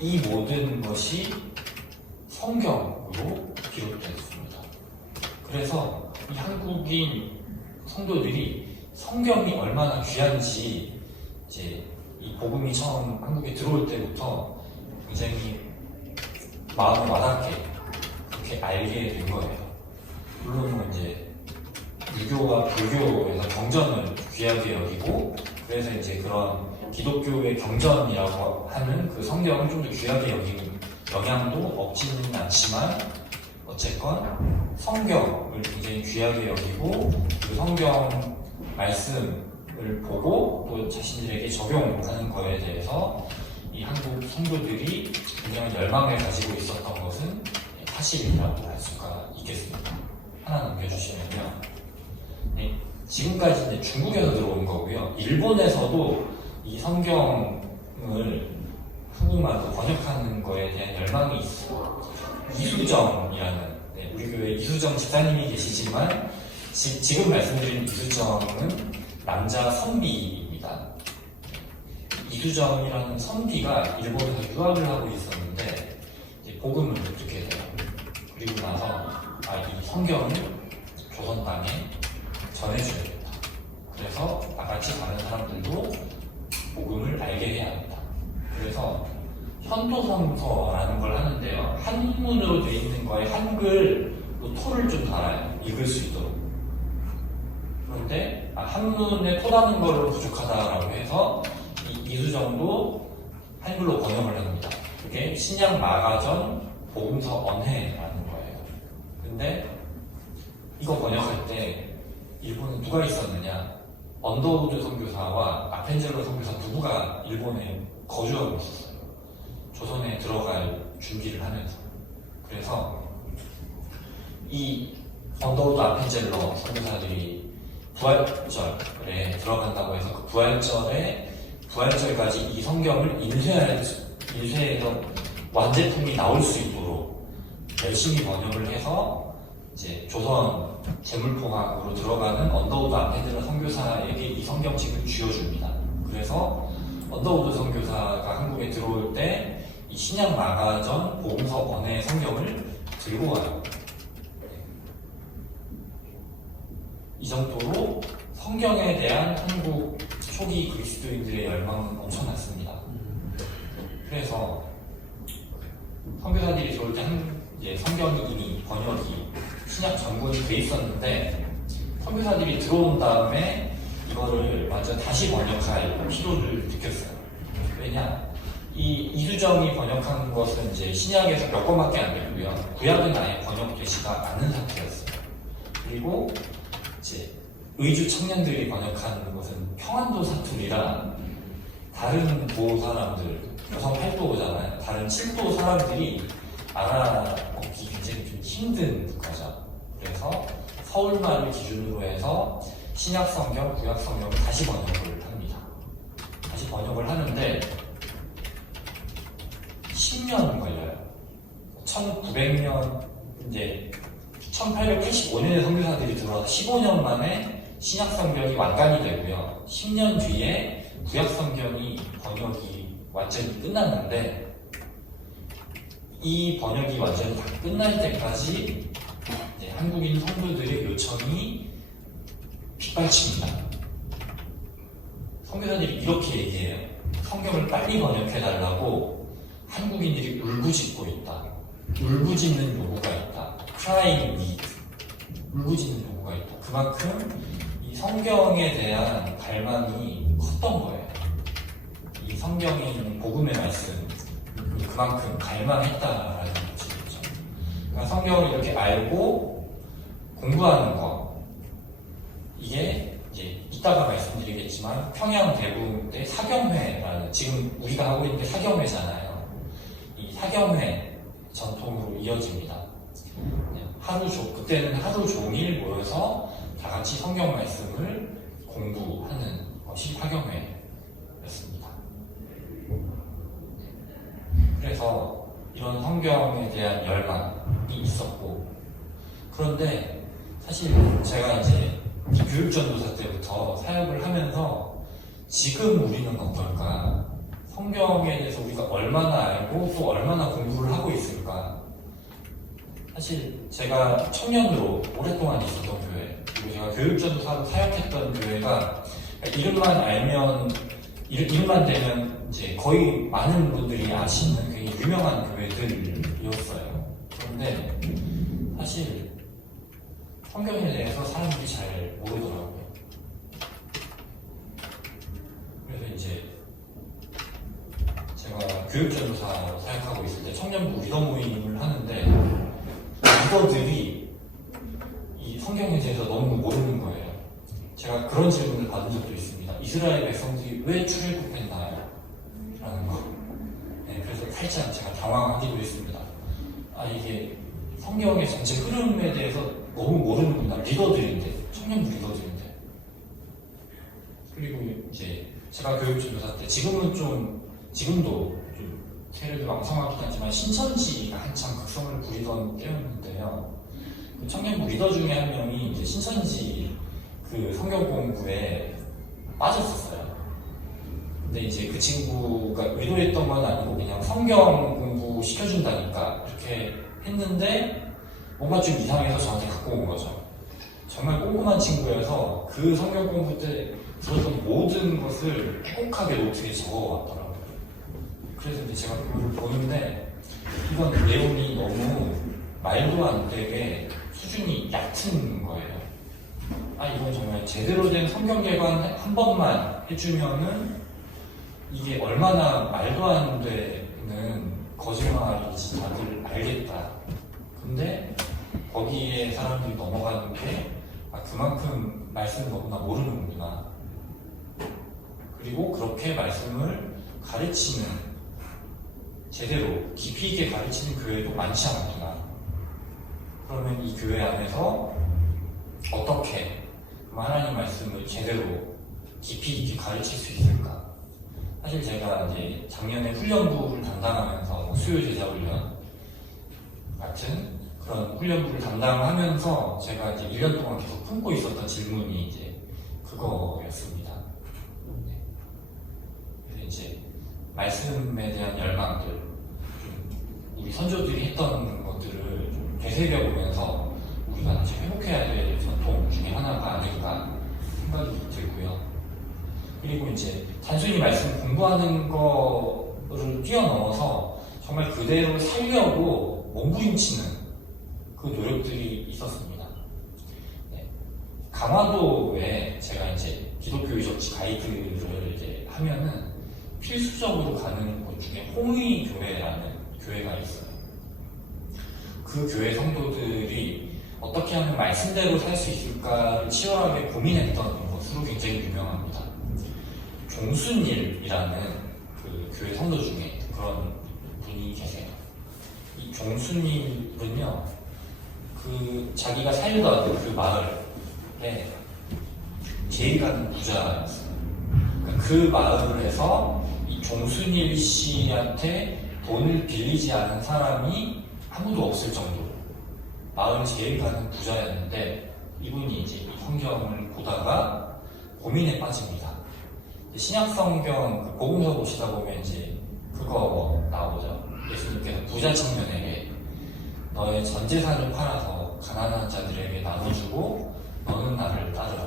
이 모든 것이 성경으로 기록되었습니다. 그래서 이 한국인 성도들이 성경이 얼마나 귀한지 이제 이 복음이 처음 한국에 들어올 때부터 굉장히 마음에 와닿게 그렇게 알게 된 거예요. 물론 뭐 이제 유교와 불교에서 경전을 귀하게 여기고 그래서 이제 그런 기독교의 경전이라고 하는 그 성경을 좀 더 귀하게 여기는 영향도 없지는 않지만 어쨌건 성경을 굉장히 귀하게 여기고 그 성경 말씀을 보고 또 자신들에게 적용하는 거에 대해서 이 한국 성도들이 굉장한 열망을 가지고 있었던 것은 사실이라고 할 수가 있겠습니다. 하나 넘겨주시면요. 네, 지금까지 이제 중국에서 들어온 거고요. 일본에서도 이 성경을 한국말로 번역하는 거에 대한 열망이 있어요. 이수정이라는 우리 교회 이수정 집사님이 계시지만 지금 말씀드린 이수정은 남자 선비입니다. 이수정이라는 선비가 일본에서 유학을 하고 있었는데 이제 복음을 듣게 돼요. 그리고 나서 이 성경을 조선 땅에 전해줘야겠다. 그래서 나같이 다른 사람들도 복음을 알게 해야 합니다. 그래서 현도성서라는 걸 하는데요. 한문으로 되어 있는 거에 한글로 토를 좀 달아요. 읽을 수 있도록. 그런데 한문에 토라는 걸로 부족하다라고 해서 이수정도 한글로 번역을 합니다. 그게 신약 마가전 복음서 언해라는 거예요. 근데 이거 번역할 때 일본은 누가 있었느냐? 언더우드 선교사와 아펜젤로 선교사 부부가 일본에 거주하고 있었어요. 조선에 들어갈 준비를 하면서. 그래서 이 언더우드 아펜젤로 선교사들이 부활절에 들어간다고 해서 그 부활절까지 이 성경을 인쇄해서 완제품이 나올 수 있도록 열심히 번역을 해서 이제 조선 재물포항으로 들어가는 언더우드 아펜젤로 선교사에게 이 성경책을 쥐어줍니다. 그래서 언더우드 선교사가 한국에 들어올 때 이 신약 마가전 복음서 언해 성경을 들고 와요. 이 정도로 성경에 대한 한국 초기 그리스도인들의 열망은 엄청났습니다. 그래서 선교사들이 들어올 때 이제 성경이 이미 번역이 신약 전문이 돼 있었는데 선교사들이 들어온 다음에 이거를 완전 다시 번역할 필요를 느꼈어요. 왜냐? 이 이수정이 번역한 것은 이제 신약에서 몇 권밖에 안 되고요. 구약은 아예 번역되지가 않는 상태였어요. 그리고 이제 의주 청년들이 번역한 것은 평안도 사투리라 다른 도 사람들, 여성 8도잖아요. 다른 7도 사람들이 알아먹기 굉장히 좀 힘든 국가죠. 그래서 서울말을 기준으로 해서 신약 성경, 구약 성경을 다시 번역을 합니다. 다시 번역을 하는데 10년 걸려요. 1900년, 이제 1885년에 선교사들이 들어와서 15년 만에 신약 성경이 완간이 되고요. 10년 뒤에 구약 성경이 번역이 완전히 끝났는데 이 번역이 완전히 다 끝날 때까지 한국인 성도들의 요청이 빗발칩니다. 선교사들이 이렇게 얘기해요. 성경을 빨리 번역해달라고 한국인들이 울부짖고 있다. 울부짖는 요구가 있다. crying need. 울부짖는 요구가 있다. 그만큼 이 성경에 대한 갈망이 컸던 거예요. 이 성경에 있는 복음의 말씀 그만큼 갈망했다라는 거죠. 그러니까 성경을 이렇게 알고 공부하는 거 이게 이제 이따가 말씀드리겠지만 평양 대부 때 사경회라는 지금 우리가 하고 있는 게 사경회잖아요. 이 사경회 전통으로 이어집니다. 그때는 하루 종일 모여서 다 같이 성경 말씀을 공부하는 것이 사경회였습니다. 그래서 이런 성경에 대한 열망이 있었고, 그런데 사실 제가 이제 교육전도사 때부터 사역을 하면서 지금 우리는 어떨까? 성경에 대해서 우리가 얼마나 알고 또 얼마나 공부를 하고 있을까? 사실 제가 청년으로 오랫동안 있었던 교회, 그리고 제가 교육전도사로 사역했던 교회가 이름만 알면, 이름만 되면 이제 거의 많은 분들이 아시는 굉장히 유명한 교회들이었어요. 그런데 사실 성경에 대해서 사람들이 잘 모르더라고요. 그래서 이제 제가 교육전도사로 사역하고 있을 때 청년부 리더 모임을 하는데 리더들이 이 성경에 대해서 너무 모르는 거예요. 제가 그런 질문을 받은 적도 있습니다. 이스라엘 백성들이 왜 출애굽했나요? 라는 거. 네, 그래서 살짝 제가 당황하기도 했습니다. 아, 이게 성경의 전체 흐름에 대해서 너무 모르는구나. 리더들인데, 청년부 리더들인데. 그리고 이제 제가 교육전도사 때 지금도 좀 세력이 왕성하긴 하지만 신천지가 한참 극성을 부리던 때였는데요. 그 청년부 리더 중에 한 명이 이제 신천지 그 성경 공부에 빠졌었어요. 근데 이제 그 친구가 의도했던 건 아니고 그냥 성경 공부 시켜준다니까 이렇게 했는데 뭔가 좀 이상해서 저한테 갖고 온 거죠. 정말 꼼꼼한 친구여서 그 성경 공부 때 들었던 모든 것을 빼곡하게 노트에 적어왔더라고요. 그래서 이제 제가 그걸 보는데 이건 내용이 너무 말도 안 되게 수준이 얕은 거예요. 아, 이건 정말 제대로 된 성경 개관 한 번만 해주면은 이게 얼마나 말도 안 되는 거짓말인지 다들 알겠다. 근데 거기에 사람들이 넘어가는 게 그만큼 말씀을 너무나 모르는구나. 그리고 그렇게 말씀을 가르치는 제대로 깊이 있게 가르치는 교회도 많지 않구나. 그러면 이 교회 안에서 어떻게 하나님 말씀을 제대로 깊이 있게 가르칠 수 있을까? 사실 제가 이제 작년에 훈련부를 담당하면서 수요 제자 훈련 같은 그런 훈련부를 담당하면서 제가 이제 1년 동안 계속 품고 있었던 질문이 이제 그거였습니다. 네. 그래서 이제 말씀에 대한 열망들, 우리 선조들이 했던 것들을 좀 되새겨보면서 우리가 이제 회복해야 될 전통 중에 하나가 아닐까 생각이 들고요. 그리고 이제 단순히 말씀 공부하는 거를 뛰어넘어서 정말 그대로 살려고 몸부림치는 그 노력들이 있었습니다. 네. 강화도에 제가 이제 기독교 유적지 가이드를 이제 하면은 필수적으로 가는 곳 중에 홍의교회라는 교회가 있어요. 그 교회 성도들이 어떻게 하면 말씀대로 살 수 있을까를 치열하게 고민했던 것으로 굉장히 유명합니다. 종순일이라는 그 교회 성도 중에 그런 분이 계세요. 이 종순일은요, 그 자기가 살던 그 마을에 제일 가는 부자였어요. 그 마을에서 이 종순일 씨한테 돈을 빌리지 않은 사람이 아무도 없을 정도로 마을 제일 가는 부자였는데 이분이 이제 이 성경을 보다가 고민에 빠집니다. 신약 성경 그 복음서 보시다 보면 이제 그거 나오죠. 예수님께서 부자 청년에게 너의 전 재산을 팔아서 가난한 자들에게 나눠주고 너는 나를 따르라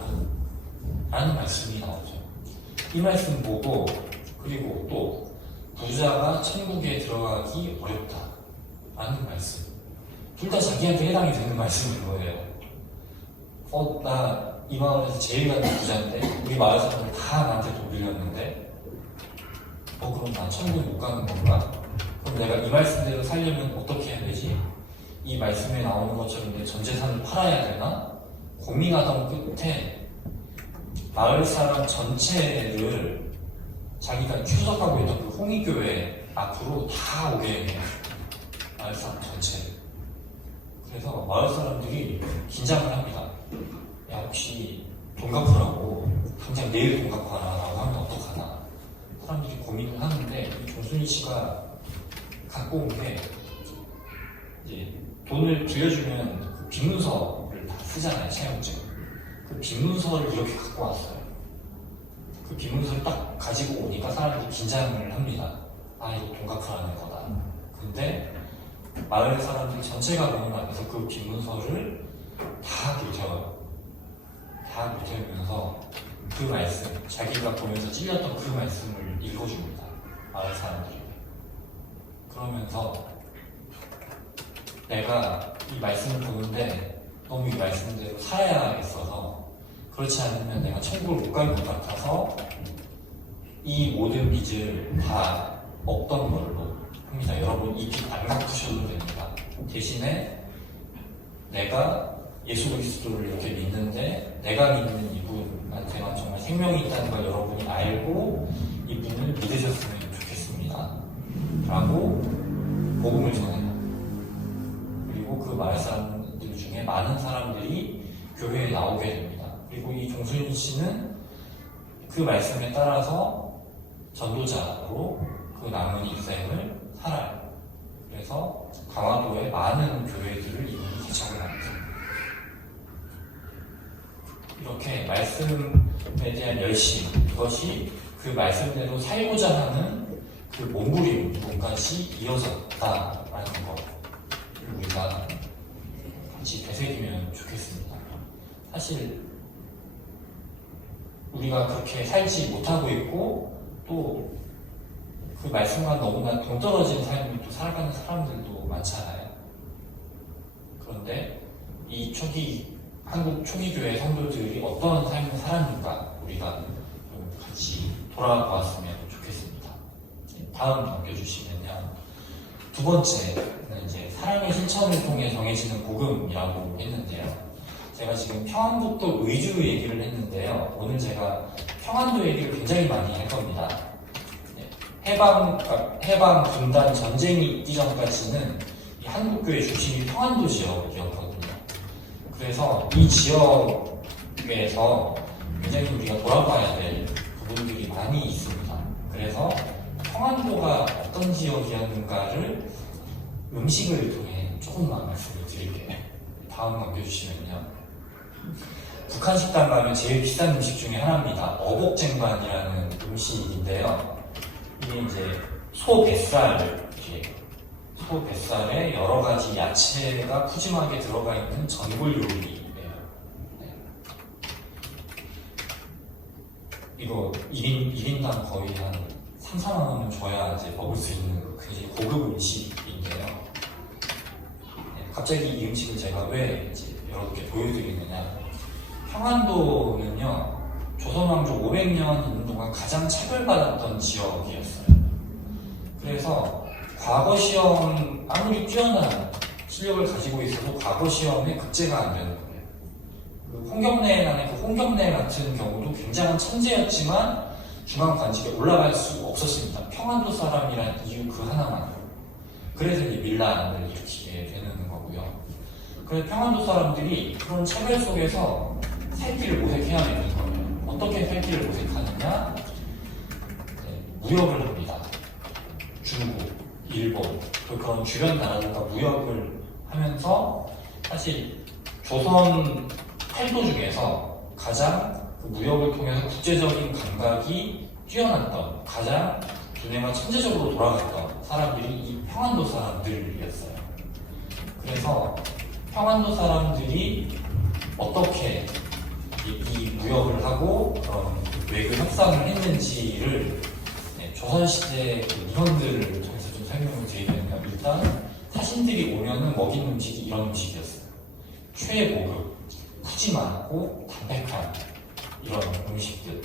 라는 말씀이 나오죠. 이 말씀 보고 그리고 또 부자가 천국에 들어가기 어렵다 라는 말씀, 둘 다 자기한테 해당이 되는 말씀인 거예요. 나 이 마을에서 제일 가는 부자인데 우리 마을 사람들 다 나한테 돈 빌렸는데 그럼 나 천국 못 가는 건가? 그럼 내가 이 말씀대로 살려면 어떻게 해야 되지? 이 말씀에 나오는 것처럼 내 전 재산을 팔아야 되나? 고민하던 끝에 마을 사람 전체를 자기가 출석하고 있던 그 홍의교회 앞으로 다 오게 해요. 마을 사람 전체. 그래서 마을 사람들이 긴장을 합니다. 야, 혹시 돈 갚으라고 당장 내일 돈 갚아라라고 하면 어떡하나. 사람들이 고민을 하는데 이 종순이 씨가 갖고 온 게 이제 돈을 빌려주면 그 빈문서를 다 쓰잖아요, 채용증. 그 빈문서를 이렇게 갖고 왔어요. 그 빈문서를 딱 가지고 오니까 사람들이 긴장을 합니다. 아, 이거 돈 갚으라는 거다. 근데 마을 사람들 전체가 보는 앞에서 그 빈문서를 다 불태워요. 다 불태우면서 그 말씀, 자기가 보면서 찔렸던 그 말씀을 읽어줍니다. 마을 사람들에게. 그러면서 내가 이 말씀을 보는데 너무 이 말씀대로 살아야겠어서 그렇지 않으면 내가 천국을 못 갈 것 같아서 이 모든 빚을 다 없던 걸로 합니다. 여러분 이 빚 안 갚으셔도 됩니다. 대신에 내가 예수 그리스도를 이렇게 믿는데 내가 믿는 이분한테만 정말 생명이 있다는 걸 여러분이 알고 이분을 믿으셨으면 좋겠습니다. 라고 복음을 전해요. 그리고 그 마을 사람들 중에 많은 사람들이 교회에 나오게 됩니다. 그리고 이 종순이 씨는 그 말씀에 따라서 전도자로 그 남은 인생을 살아요. 그래서 강화도에 많은 교회들을 이분이 개척을 합니다. 이렇게 말씀에 대한 열심, 이것이 그 말씀대로 살고자 하는 그 몸부림까지 이어졌다라는 것을 우리가 같이 되새기면 좋겠습니다. 사실 우리가 그렇게 살지 못하고 있고 또 그 말씀과 너무나 동떨어진 삶을 또 살아가는 사람들도 많잖아요. 그런데 이 한국 초기교회 성도들이 어떤 삶을 살았는가 우리가 좀 같이 돌아보았으면 좋겠습니다. 다음 넘겨주시면요. 두 번째는 이제 사랑의 실천을 통해 정해지는 복음이라고 했는데요. 제가 지금 평안북도 의주 얘기를 했는데요. 오늘 제가 평안도 얘기를 굉장히 많이 할 겁니다. 해방, 분단, 전쟁이 있기 전까지는 이 한국교회 중심이 평안도 지역이었거든요. 그래서 이 지역에서 굉장히 우리가 돌아봐야 될 부분들이 많이 있습니다. 그래서 평안도가 어떤 지역이었는가를 음식을 통해 조금만 말씀을 드릴게요. 다음 넘겨주시면요. 북한 식당 가면 제일 비싼 음식 중에 하나입니다. 어복쟁반이라는 음식인데요. 이게 이제 소 뱃살에 여러 가지 야채가 푸짐하게 들어가 있는 전골 요리예요. 네. 이거 1인당 거의 한 3, 4만 원은 줘야 이제 먹을 수 있는 굉장히 고급 음식인데요. 네. 갑자기 이 음식을 제가 왜 이제 여러분께 보여드리느냐. 평안도는요, 조선왕조 500년 있는 동안 가장 차별받았던 지역이었어요. 그래서 과거 시험, 아무리 뛰어난 실력을 가지고 있어도 과거 시험에 급제가 안 되는 거예요. 홍경래의 홍경래 같은 경우도 굉장한 천재였지만 중앙 관직에 올라갈 수 없었습니다. 평안도 사람이란 이유 그 하나만으로. 그래서 이 밀란을 일으키게 되는 거고요. 그래서 평안도 사람들이 그런 차별 속에서 살 길을 모색해야 되는 거예요. 어떻게 살 길을 모색하느냐? 네, 무역을 합니다. 중국, 일본, 그런 주변 나라들과 무역을 하면서 사실 조선 팔도 중에서 가장 그 무역을 통해서 국제적인 감각이 뛰어났던, 가장 두뇌가 천재적으로 돌아갔던 사람들이 이 평안도 사람들이었어요. 그래서 평안도 사람들이 어떻게 이 무역을 하고 그런 외교 협상을 했는지를 조선시대 그 민원들을 통해서 좀 설명을 드리면 일단 사신들이 오면은 먹이는 음식이 이런 음식이었어요. 최고급, 푸짐하고 담백한 이런 음식들.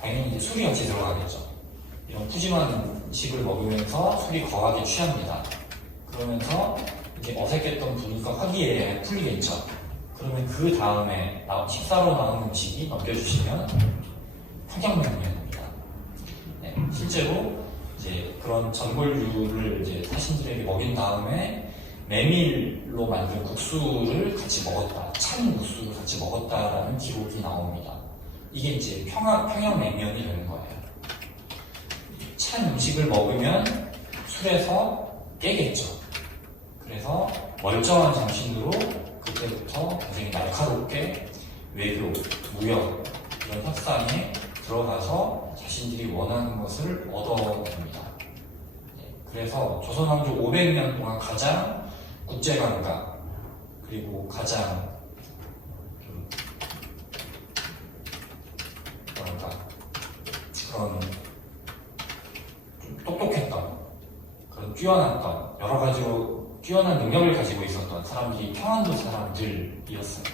당연히 이제 술이 같이 들어가겠죠. 이런 푸짐한 음식을 먹으면서 술이 거하게 취합니다. 그러면서 이제 어색했던 분위기가 화기애애하게 풀리겠죠. 그러면 그 다음에 식사로 나온 음식이 넘겨주시면 평양냉면입니다. 네, 실제로 이제 그런 전골류를 이제 사신들에게 먹인 다음에 메밀로 만든 국수를 같이 먹었다, 찬 국수를 같이 먹었다라는 기록이 나옵니다. 이게 이제 평양냉면이 되는 거예요. 찬 음식을 먹으면 술에서 깨겠죠. 그래서 멀쩡한 정신으로 그때부터 굉장히 날카롭게 외교, 무역, 이런 협상에 들어가서 자신들이 원하는 것을 얻어냅니다. 그래서 조선왕조 500년 동안 가장 국제감각 그리고 가장 그런 좀 똑똑했던 그런 뛰어났던 여러 가지로 뛰어난 능력을 가지고 있었던 사람들이 평안도 사람들이었어요.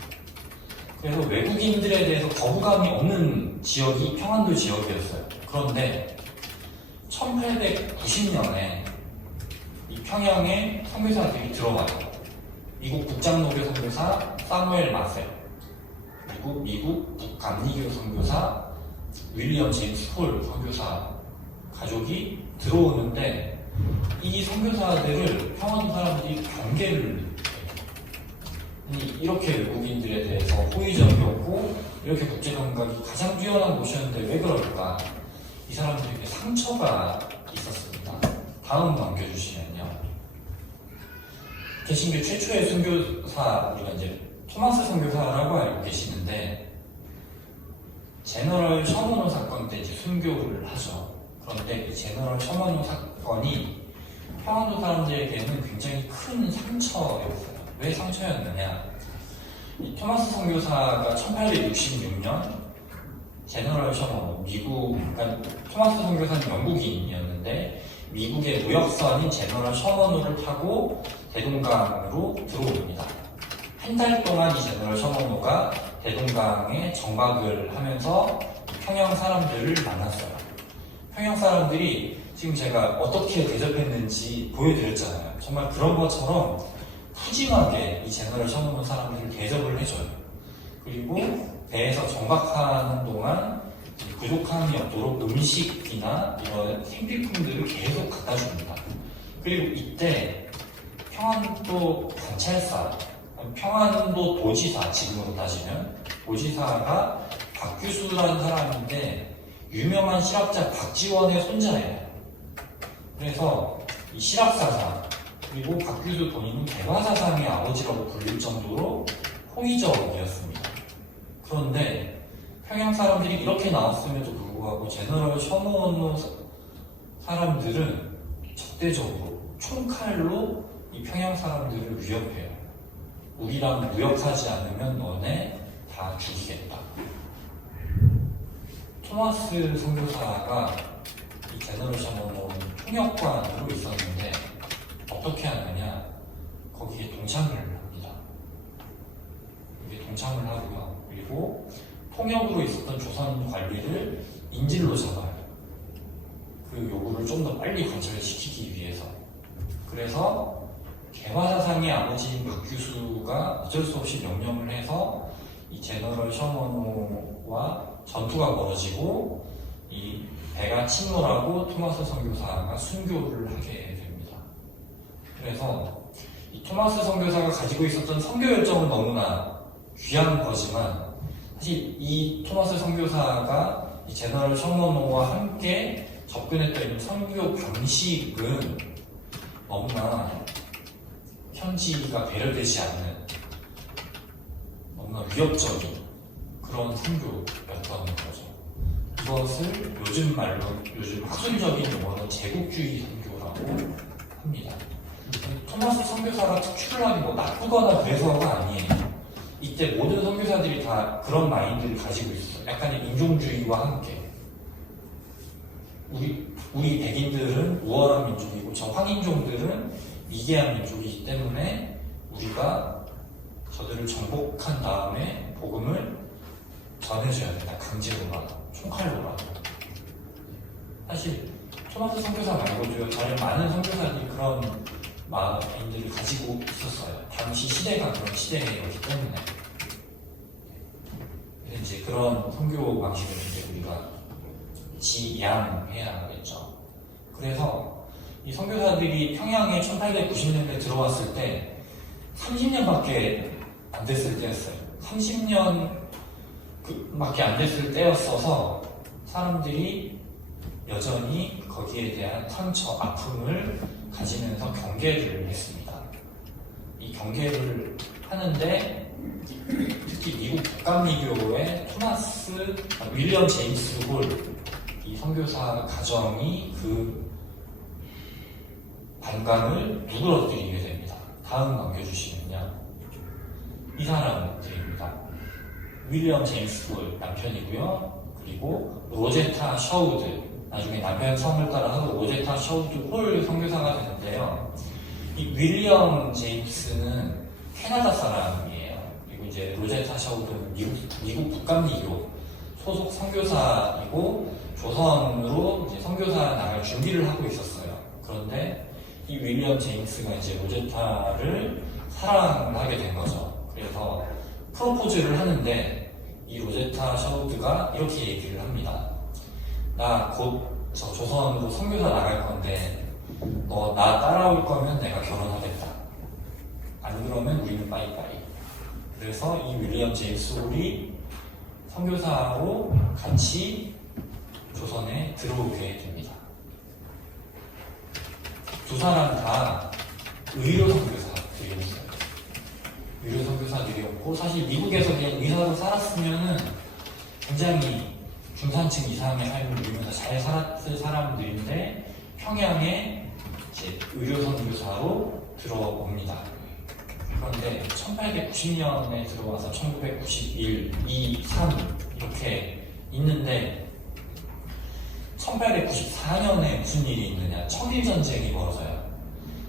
그래서 외국인들에 대해서 거부감이 없는 지역이 평안도 지역이었어요. 그런데 1890년에 이 평양에 선교사들이 들어와요. 미국 국장노교 선교사 사무엘 마셀, 그리고 미국 북감리교 선교사 윌리엄 제임스 폴 선교사 가족이 들어오는데 이 선교사들을 평안도 사람들이 경계를 해요. 이렇게 외국인들에 대해서 호의적이었고 이렇게 국제감각이 가장 뛰어난 곳이었는데 왜 그럴까? 이 사람들에게 상처가 있었습니다. 다음 넘겨주시면요. 개신교 최초의 선교사, 우리가 이제 토마스 선교사라고 알고 계시는데 제너럴 셔먼호 사건 때 이제 순교를 하죠. 그런데 이 제너럴 셔먼호 사건이 평안도 사람들에게는 굉장히 큰 상처였어요. 왜 상처였느냐? 이 토마스 선교사가 1866년 제너럴 셔먼호, 그러니까 토마스 선교사는 영국인이었는데 미국의 무역선인 제너럴 셔먼호를 타고 대동강으로 들어옵니다. 한 달 동안 이 제너럴 셔먼호가 대동강에 정박을 하면서 평양 사람들을 만났어요. 평양 사람들이 지금 제가 어떻게 대접했는지 보여드렸잖아요. 정말 그런 것처럼 푸짐하게 이 제너럴 셔먼호 사람들을 대접을 해줘요. 그리고 배에서 정박하는 동안 부족함이 없도록 음식이나 이런 생필품들을 계속 갖다 줍니다. 그리고 이때 평안도 관찰사, 평안도 도지사, 지금으로 따지면 도지사가 박규수라는 사람인데 유명한 실학자 박지원의 손자예요. 그래서 이 실학사상 그리고 박규수 본인은 대화사상의 아버지라고 불릴 정도로 호의적이었습니다. 그런데 평양 사람들이 이렇게 나왔음에도 불구하고 제너럴 셔먼호 사람들은 적대적으로 총칼로 이 평양 사람들을 위협해요. 우리랑 무역하지 않으면 너네 다 죽이겠다. 토마스 선교사가 이 제너럴 셔먼호 통역관으로 있었는데 어떻게 하느냐? 거기에 동참을 합니다. 여기에 동참을 하고요. 그리고 통역으로 있었던 조선 관리를 인질로 잡아요. 그 요구를 좀 더 빨리 관철시키기 위해서. 그래서 개화사상의 아버지인 박규수가 어쩔 수 없이 명령을 해서 이 제너럴 셔먼호와 전투가 벌어지고 이 배가 침몰하고 토마스 선교사가 순교를 하게 됩니다. 그래서 이 토마스 선교사가 가지고 있었던 선교 열정은 너무나 귀한 거지만 사실 이 토마스 선교사가 이 제너럴 셔먼호와 함께 접근했던 이 선교 방식은 너무나 현지가 배려되지 않는 너무나 위협적인 그런 선교였던 거죠. 이것을 요즘 학술적인 용어로 제국주의 선교라고 합니다. 토마스 선교사가 특출나게 뭐 나쁘거나 그래서가 아니에요. 이때 모든 선교사들이 다 그런 마인드를 가지고 있어요. 약간의 인종주의와 함께. 우리 백인들은 우월한 민족이고 저 황인종들은 미개한 민족이기 때문에 우리가 저들을 정복한 다음에 복음을 전해줘야 된다. 강제로라도, 총칼로라도. 사실 토마스 선교사 말고도 다른 많은 선교사들이 그런 마인드를 가지고 있었어요. 당시 시대가 그런 시대였기 때문에. 그래서 이제 그런 선교 방식을 이제 우리가 지양해야 하겠죠. 그래서 이 선교사들이 평양에 1890년대에 들어왔을 때 30년밖에 안 됐을 때였어요. 30년밖에 안 됐을 때였어서 사람들이 여전히 거기에 대한 상처, 아픔을 가지면서 경계를 했습니다. 이 경계를 하는데 특히 미국 북감리교의 윌리엄 제임스 홀 이 선교사 가정이 그 반감을 누그러뜨리게 됩니다. 다음 넘겨주시면요. 이 사람들입니다. 윌리엄 제임스 볼 남편이고요. 그리고 로제타 셔우드, 나중에 남편 성을 따라서 로제타 셔우드 홀 선교사가 되는데요. 이 윌리엄 제임스는 캐나다 사람이에요. 그리고 이제 로제타 셔우드는 미국 국감리교 소속 선교사이고 조선으로 이제 선교사 나갈 준비를 하고 있었어요. 그런데 이 윌리엄 제임스가 이제 로제타를 사랑하게 된 거죠. 그래서 프로포즈를 하는데 이 로제타 셔우드가 이렇게 얘기를 합니다. 나 곧 저 조선으로 선교사 나갈 건데 너 나 따라올 거면 내가 결혼하겠다. 안 그러면 우리는 빠이빠이. 그래서 이 윌리엄 제임스 홀이 선교사로 같이 조선에 들어오게 됩니다. 두 사람 다 의료 선교사들이었어요. 의료 선교사들이었고, 사실 미국에서 그냥 의사로 살았으면은 굉장히 중산층 이상의 삶을 누리면서 잘 살았을 사람들인데 평양에 이제 의료 선교사로 들어옵니다. 그런데 1890년에 들어와서 1991, 2, 3 이렇게 있는데 1894년에 무슨 일이 있느냐? 청일전쟁이 벌어져요.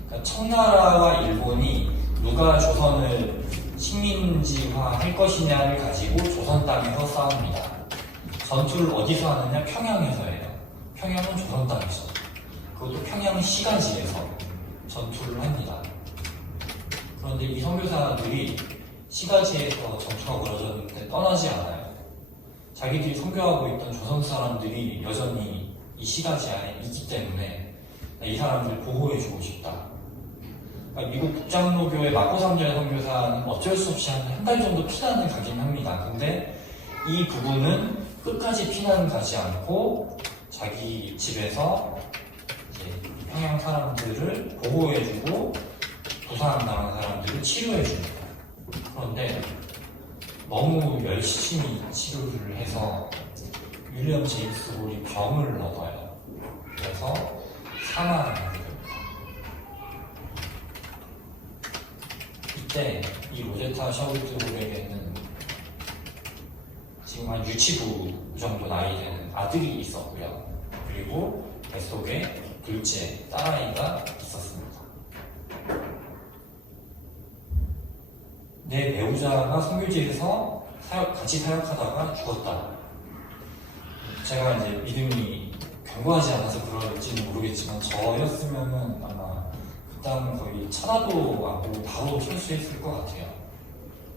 그러니까 청나라와 일본이 누가 조선을 식민지화 할 것이냐를 가지고 조선 땅에서 싸웁니다. 전투를 어디서 하느냐? 평양에서 해요. 평양은 조선 땅이죠. 그것도 평양 시가지에서 전투를 합니다. 그런데 이 선교사들이 시가지에서 전투가 벌어졌는데 떠나지 않아요. 자기들이 선교하고 있던 조선 사람들이 여전히 이 시가지 안에 있기 때문에 이 사람들 보호해주고 싶다. 그러니까 미국 국장로교회 마코삼절 선교사는 어쩔 수 없이 한 달 정도 피난을 가긴 합니다. 근데 이 부부는 끝까지 피난 가지 않고 자기 집에서 이제 평양 사람들을 보호해주고 부상당한 사람들을 치료해줍니다. 그런데 너무 열심히 치료를 해서 윌리엄 제임스 홀이 병을 얻어요. 그래서 사망하게 됩니다. 이때 이 로제타 셔우드 홀에게는 지금 한 유치부 정도 나이 되는 아들이 있었고요. 그리고 뱃속에 둘째 딸아이가 있었습니다. 내 배우자가 선교지에서 같이 사역하다가 죽었다. 제가 이제 믿음이 견고하지 않아서 그럴지는 모르겠지만 저였으면은 아마 그 땅은 거의 쳐다도 안 보고 바로 철수했을 것 같아요.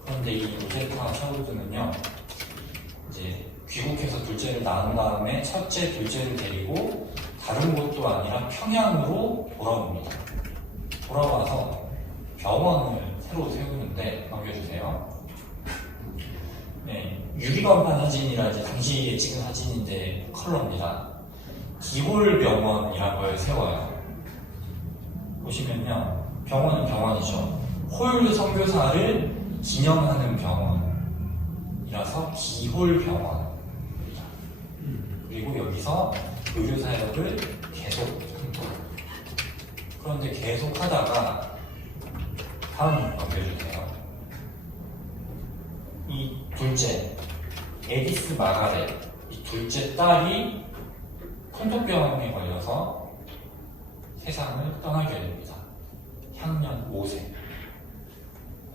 그런데 이 로제타 셔우드는요, 이제 귀국해서 둘째를 낳은 다음에 첫째, 둘째를 데리고 다른 곳도 아니라 평양으로 돌아옵니다. 돌아와서 병원을 새로 세우는데 넘겨주세요. 네, 유리건판 사진이라 이제 당시에 찍은 사진인데 컬러입니다. 기홀병원이라는 걸 세워요. 보시면요, 병원은 병원이죠. 홀 선교사를 기념하는 병원이라서 기홀병원입니다. 그리고 여기서 의료사역을 계속합니다. 그런데 계속하다가 다음 넘겨주세요. 이 둘째, 에디스 마가렛, 이 둘째 딸이 콘토병에 걸려서 세상을 떠나게 됩니다. 향년 5세.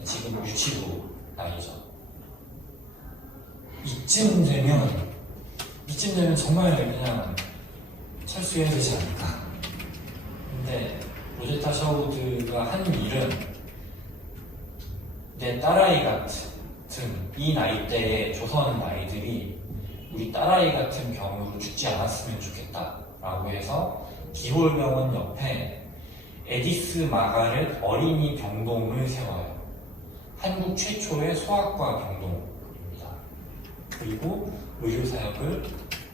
지금 유치부 나이죠. 이쯤 되면 정말 그냥 철수해야 되지 않을까. 근데 로제타 셔우드가 한 일은 내 딸아이 같은 이 나이대의 조선 아이들이 우리 딸아이 같은 병으로 죽지 않았으면 좋겠다 라고 해서 기홀병원 옆에 에디스 마가렛 어린이 병동을 세워요. 한국 최초의 소아과 병동입니다. 그리고 의료사역을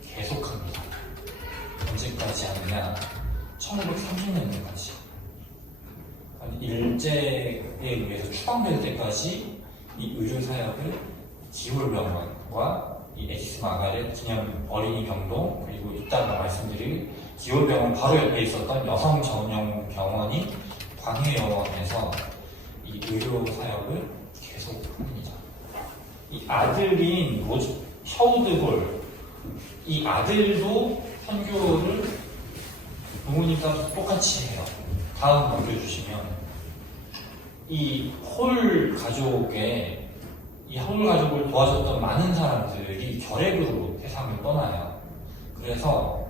계속합니다. 언제까지 하느냐? 1930년대까지. 일제에 의해서 추방될 때까지 이 의료사역을 기홀병원과 이 에지스 마가렛 기념 어린이 병동, 그리고 이따가 말씀드릴 기울병원 바로 옆에 있었던 여성 전용 병원인 광해여원에서 이 의료 사역을 계속 합니다. 이 아들인 샤우드볼, 이 아들도 선교를 부모님과 똑같이 해요. 다음 넘겨주시면 이 홀 가족을 도와줬던 많은 사람들이 결핵으로 세상을 떠나요. 그래서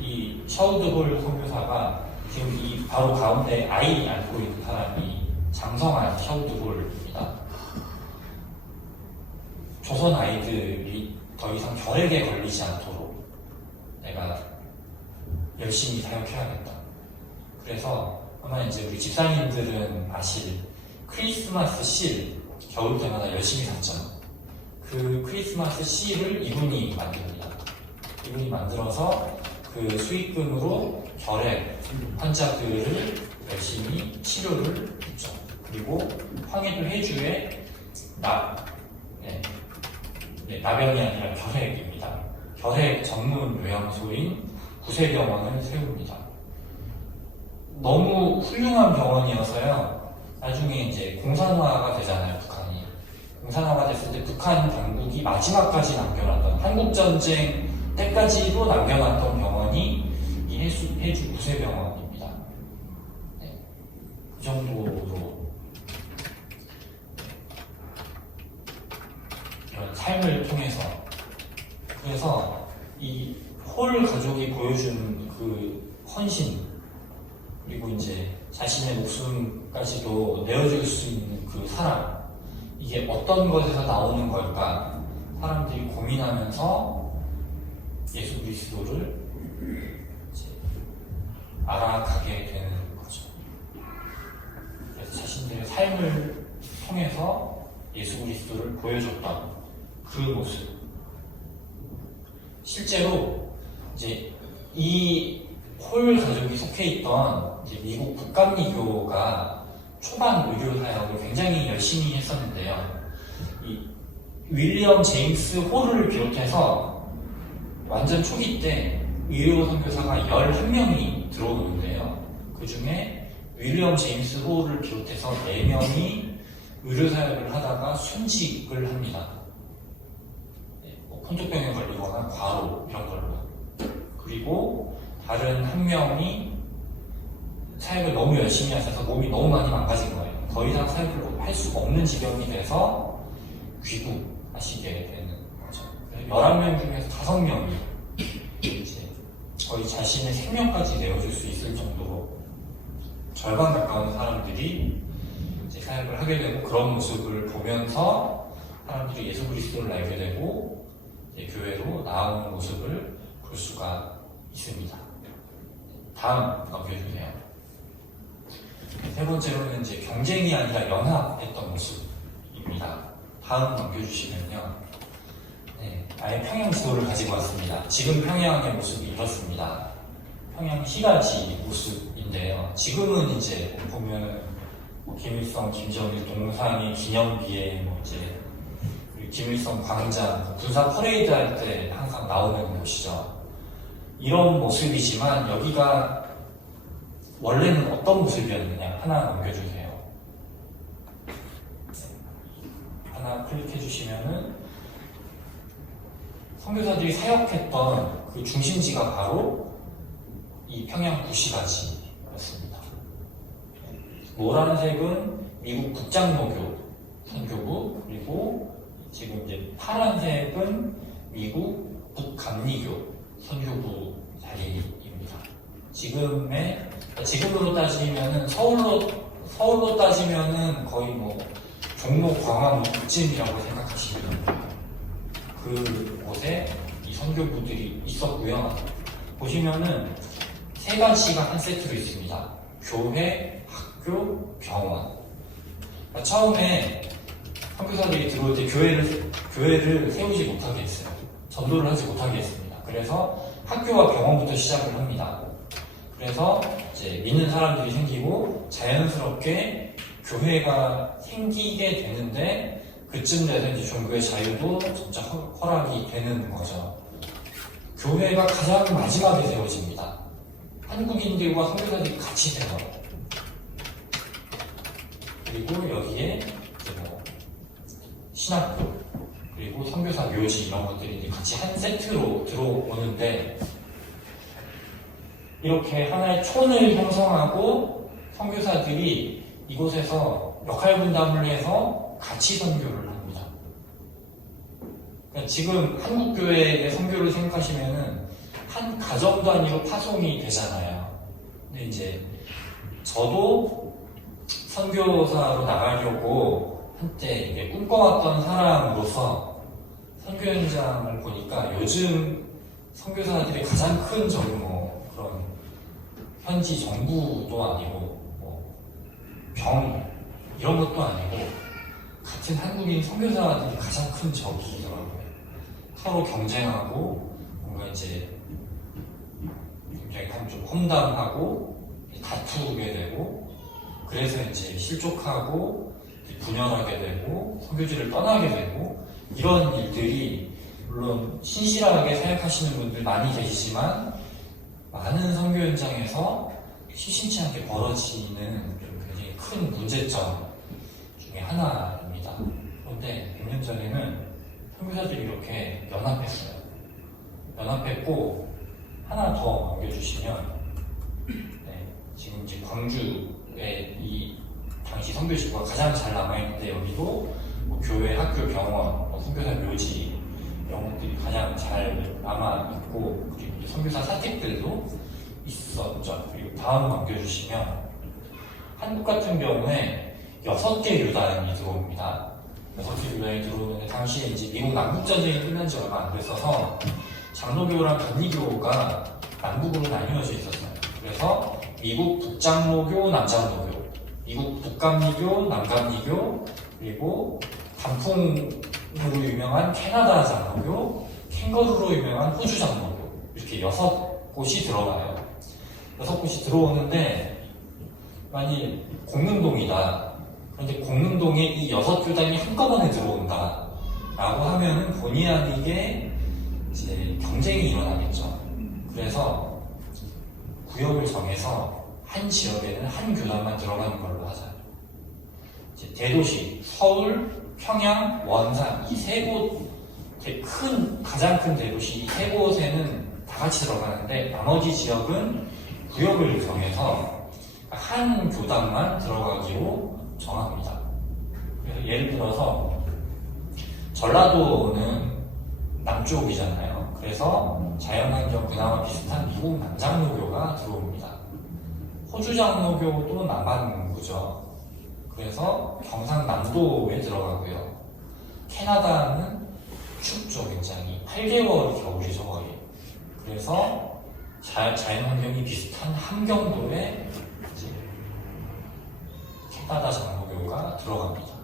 이 샤우드볼 선교사가 지금 이 바로 가운데 아이 안고 있는 사람이 장성한 샤우드볼입니다. 조선 아이들이 더 이상 결핵에 걸리지 않도록 내가 열심히 사역해야겠다. 그래서 아마 이제 우리 집사님들은 아실 크리스마스 실, 겨울 때마다 열심히 샀죠. 그 크리스마스 실을 이분이 만듭니다. 이분이 만들어서 그 수익금으로 결핵 환자들을 열심히 치료를 했죠. 그리고 황해도 해주에 나병이 아니라 결핵입니다. 결핵 전문 요양소인 구세병원을 세웁니다. 너무 훌륭한 병원이어서요. 나중에 이제 공산화가 되잖아요, 북한이. 공산화가 됐을 때 북한 당국이 마지막까지 남겨놨던, 한국전쟁 때까지도 남겨놨던 병원이 이 해주 구세병원입니다. 네. 그 정도로 이런 삶을 통해서, 그래서 이 홀 가족이 보여준 그 헌신, 그리고 이제 자신의 목숨까지도 내어줄 수 있는 그 사랑, 이게 어떤 것에서 나오는 걸까? 사람들이 고민하면서 예수 그리스도를 이제 알아가게 되는 거죠. 그래서 자신들의 삶을 통해서 예수 그리스도를 보여줬던 그 모습. 실제로 이제 이 홀 가족이 속해 있던 이제 미국 북감리교가 초반 의료 사역을 굉장히 열심히 했었는데요. 이 윌리엄 제임스 홀을 비롯해서 완전 초기 때 의료 선교사가 11명이 들어오는데요. 그 중에 윌리엄 제임스 홀을 비롯해서 4명이 의료 사역을 하다가 순직을 합니다. 콘토병에 걸리거나 과로 이런 걸로. 그리고 다른 한 명이 사역을 너무 열심히 하셔서 몸이 너무 많이 망가진 거예요. 더 이상 사역을 할 수 없는 지경이 돼서 귀국하시게 되는 거죠. 11명 중에서 5명이 이제 거의 자신의 생명까지 내어줄 수 있을 정도로 절반 가까운 사람들이 이제 사역을 하게 되고, 그런 모습을 보면서 사람들이 예수 그리스도를 알게 되고 이제 교회로 나아오는 모습을 볼 수가 있습니다. 다음 넘겨주세요. 세 번째로는 이제 경쟁이 아니라 연합했던 모습입니다. 다음 넘겨주시면요. 네, 아예 평양 지도를 가지고 왔습니다. 지금 평양의 모습이 이렇습니다. 평양 시가지 모습인데요. 지금은 이제 보면 김일성, 김정일 동상의 기념비에 이제 김일성 광장 군사 퍼레이드 할 때 항상 나오는 곳이죠. 이런 모습이지만 여기가 원래는 어떤 모습이었느냐 하나 넘겨주세요. 하나 클릭해 주시면은 선교사들이 사역했던 그 중심지가 바로 이 평양 구시가지였습니다. 노란색은 미국 북장로교 선교부, 그리고 지금 이제 파란색은 미국 북감리교 선교부 자리입니다. 지금으로 따지면은 서울로 따지면은 거의 뭐 종로 광화문 그쯤이라고 생각하시면 됩니다. 그곳에 이 선교부들이 있었고요. 보시면은 3가지가 한 세트로 있습니다. 교회, 학교, 병원. 처음에 선교사들이 들어올 때 교회를 세우지 못하게 했어요. 전도를 하지 못하게 했습니다. 그래서 학교와 병원부터 시작을 합니다. 그래서 이제 믿는 사람들이 생기고 자연스럽게 교회가 생기게 되는데, 그쯤 돼서 이제 종교의 자유도 점차 허락이 되는 거죠. 교회가 가장 마지막에 세워집니다. 한국인들과 선교사들이 같이 세워요. 그리고 여기에 이제 뭐 신학교 그리고 선교사 묘지 이런 것들이 이제 같이 한 세트로 들어오는데, 이렇게 하나의 촌을 형성하고 선교사들이 이곳에서 역할 분담을 해서 같이 선교를 합니다. 그러니까 지금 한국 교회의 선교를 생각하시면은 한 가정 단위로 파송이 되잖아요. 근데 이제 저도 선교사로 나가려고 한때 이게 꿈꿔왔던 사람으로서 선교 현장을 보니까 요즘 선교사들이 가장 큰 뭐 그런 현지 정부도 아니고 뭐 병 이런 것도 아니고 같은 한국인 선교사들이 가장 큰 적이더라고요. 서로 경쟁하고 뭔가 이제 굉장히 좀 험담하고 다투게 되고, 그래서 이제 실족하고 분열하게 되고 선교지를 떠나게 되고, 이런 일들이 물론 신실하게 사역하시는 분들 많이 계시지만 많은 선교 현장에서 시신치 않게 벌어지는 굉장히 큰 문제점 중에 하나입니다. 그런데 100년 전에는 선교사들이 이렇게 연합했어요. 연합했고, 하나 더 넘겨주시면, 네, 지금 이제 광주에 이 당시 선교지구가 가장 잘 남아있는데, 여기도 뭐 교회, 학교, 병원, 뭐 선교사 묘지 이런 것들이 가장 잘 남아있고, 그리고 이제 선교사 사택들도 있었죠. 그리고 다음 넘겨주시면, 한국 같은 경우에 6개 교단이 들어옵니다. 6개 교단이 들어오는데, 당시에 이제 미국 남북전쟁이 끝난 지 얼마 안 됐어서 장로교랑 감리교가 남북으로 나뉘어져 있었어요. 그래서 미국 북장로교, 남장로교, 미국 북감리교, 남감리교, 그리고 단풍으로 유명한 캐나다 장로교, 캥거루로 유명한 호주 장로교, 이렇게 6곳이 들어가요. 6곳이 들어오는데, 만약 공릉동이다. 그런데 공릉동에 이 6교단이 한꺼번에 들어온다 라고 하면은 본의 아니게 이제 경쟁이 일어나겠죠. 그래서 구역을 정해서 한 지역에는 한 교단만 들어가는 걸로 하자. 이제 대도시, 서울, 평양, 원산, 이 3곳, 가장 큰 대도시 이 3곳에는 다 같이 들어가는데, 나머지 지역은 구역을 정해서 한 교단만 들어가기로 정합니다. 그래서 예를 들어서 전라도는 남쪽이잖아요. 그래서 자연환경 그나마 비슷한 미국 남장로교가 들어옵니다. 호주 장로교도 남반구죠. 그래서 경상남도에 들어가고요. 캐나다는 춥죠, 굉장히. 8개월이 겨울이죠, 거의. 그래서 자연환경이 비슷한 함경도에 이제 캐나다 장로교가 들어갑니다.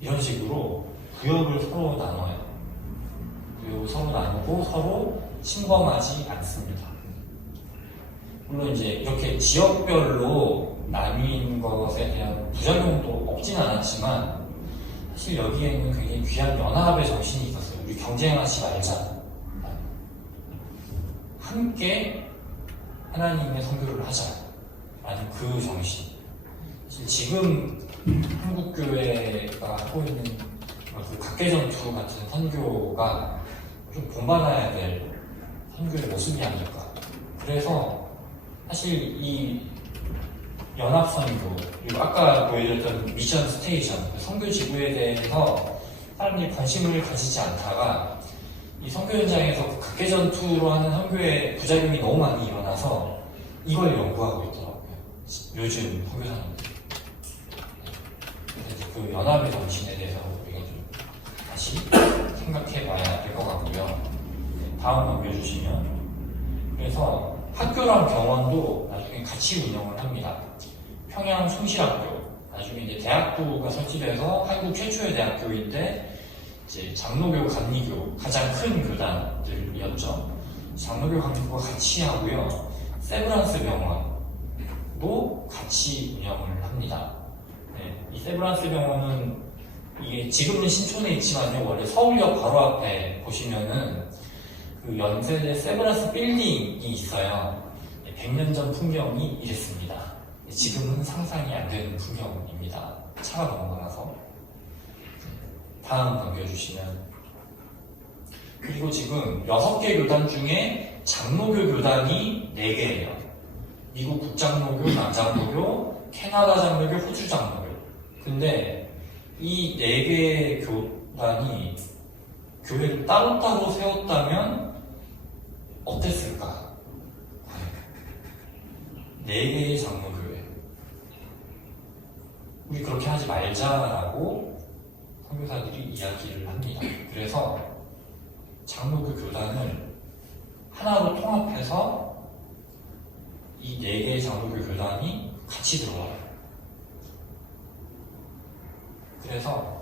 이런 식으로 구역을 서로 나눠요. 구역을 서로 나누고 서로 침범하지 않습니다. 물론 이제 이렇게 지역별로 나뉜 것에 대한 부작용도 없진 않았지만, 사실 여기에는 굉장히 귀한 연합의 정신이 있었어요. 우리 경쟁하지 말자. 함께 하나님의 선교를 하자라는 그 정신. 사실 지금 한국교회가 하고 있는 그 각계전투 같은 선교가 좀 본받아야 될 선교의 모습이 아닐까. 그래서 사실 이 연합선교, 그리고 아까 보여드렸던 미션 스테이션, 선교지구에 대해서 사람들이 관심을 가지지 않다가 이 선교 현장에서 그 각계전투로 하는 선교의 부작용이 너무 많이 일어나서 이걸 연구하고 있더라고요. 요즘 선교사님들. 그래서 그 연합의 정신에 대해서 우리가 좀 다시 생각해 봐야 될 것 같고요. 다음 넘겨주시면, 그래서 학교랑 병원도 나중에 같이 운영을 합니다. 평양 숭실학교, 나중에 이제 대학부가 설치돼서 한국 최초의 대학교인데, 이제 장로교, 감리교, 가장 큰 교단들이었죠. 장로교, 감리교가 같이 하고요. 세브란스 병원도 같이 운영을 합니다. 네, 이 세브란스 병원은 이게 지금은 신촌에 있지만요, 원래 서울역 바로 앞에 보시면은 그 연세대 세브란스 빌딩이 있어요. 100년 전 풍경이 이랬습니다. 지금은 상상이 안 되는 풍경입니다. 차가 넘어가서. 다음 넘겨주시면. 그리고 지금 6개 교단 중에 장로교 교단이 4개예요. 미국 국장로교, 남장로교, 캐나다 장로교, 호주 장로교. 근데 이 4개의 교단이 교회를 따로따로 세웠다면 어땠을까? 4개의 장로교회. 우리 그렇게 하지 말자라고 선교사들이 이야기를 합니다. 그래서 장로교 교단을 하나로 통합해서 이 4개의 장로교 교단이 같이 들어와요. 그래서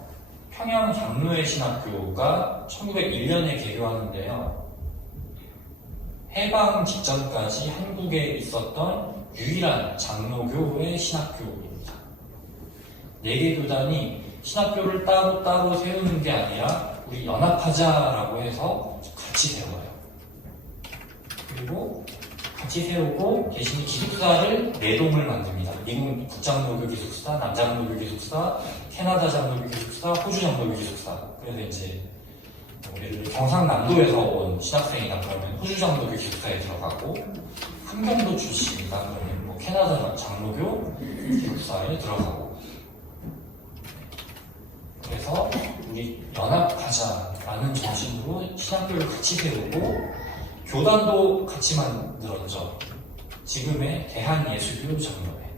평양 장로회 신학교가 1901년에 개교하는데요. 해방 직전까지 한국에 있었던 유일한 장로교회 신학교입니다. 4개 교단이 신학교를 따로 세우는 게 아니라 우리 연합하자라고 해서 같이 세워요. 그리고 같이 세우고 대신 기숙사를 4동을 만듭니다. 미국 국장로교 기숙사, 남장로교 기숙사, 캐나다 장로교 기숙사, 호주 장로교 기숙사. 그래서 이제 예를 들어 경상남도에서 온 신학생이다 그러면 호주 장로교 기숙사에 들어가고, 함경도 출신이다 그러면 뭐 캐나다 장로교 기숙사에 들어가고. 그래서 우리 연합하자라는 정신으로 신학교를 같이 세우고 교단도 같이 만들었죠. 지금의 대한예수교 장로회.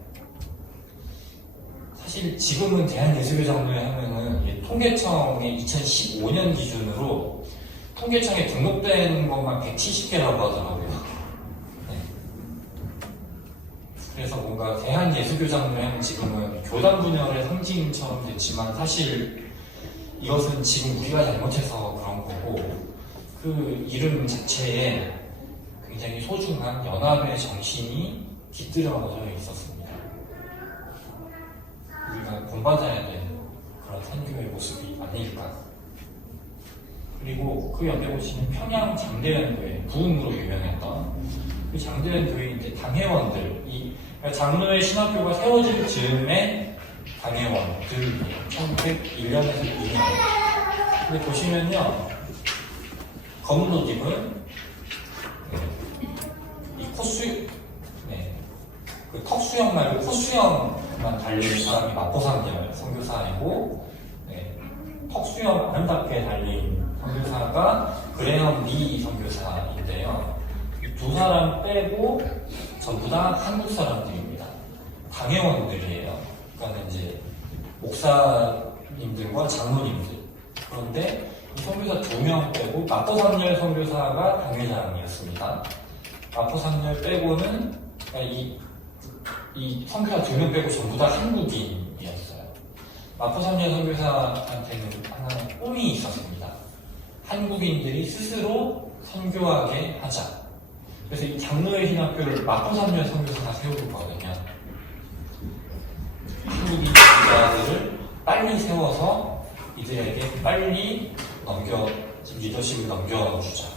사실 지금은 대한예수교 장로회 하면은 통계청의 2015년 기준으로 통계청에 등록된 것만 170개라고 하더라고요. 네. 그래서 뭔가 대한예수교 장로회는 지금은 교단 분열의 상징처럼 됐지만 사실 이것은 지금 우리가 잘못해서 그런 거고, 그 이름 자체에 굉장히 소중한 연합의 정신이 깃들어져 있었습니다. 우리가 본받아야 되는 그런 선교의 모습이 아닐까. 그리고 그 옆에 보시면 평양 장대연교회, 부흥으로 유명했던 그 장대연교회인데 당회원들, 그러니까 장로회 신학교가 세워질 즈음에 당회원들이에요. 1901년에서 2년. 근데 보시면요, 검은 옷 입은 이 그 턱수염 말고 콧수염만 달린 사람이 마포상열 선교사이고, 턱수염 아름답게 달린 선교사가 그레엄 리 선교사인데요. 이 2사람 빼고 전부 다 한국 사람들입니다. 당회원들이에요. 그러니까 이제 목사님들과 장로님들. 그런데 이 선교사 2명 빼고 마포상열 선교사가 당회장이었습니다. 마포상열 빼고는 이 선교사 2명 빼고 전부 다 한국인이었어요. 마포상열 선교사한테는 하나의 꿈이 있었습니다. 한국인들이 스스로 선교하게 하자. 그래서 이 장로회 신학교를 마포상열 선교사가 세우거든요. 한국인 지도자들을 빨리 세워서 이들에게 빨리 리더십을 넘겨주자.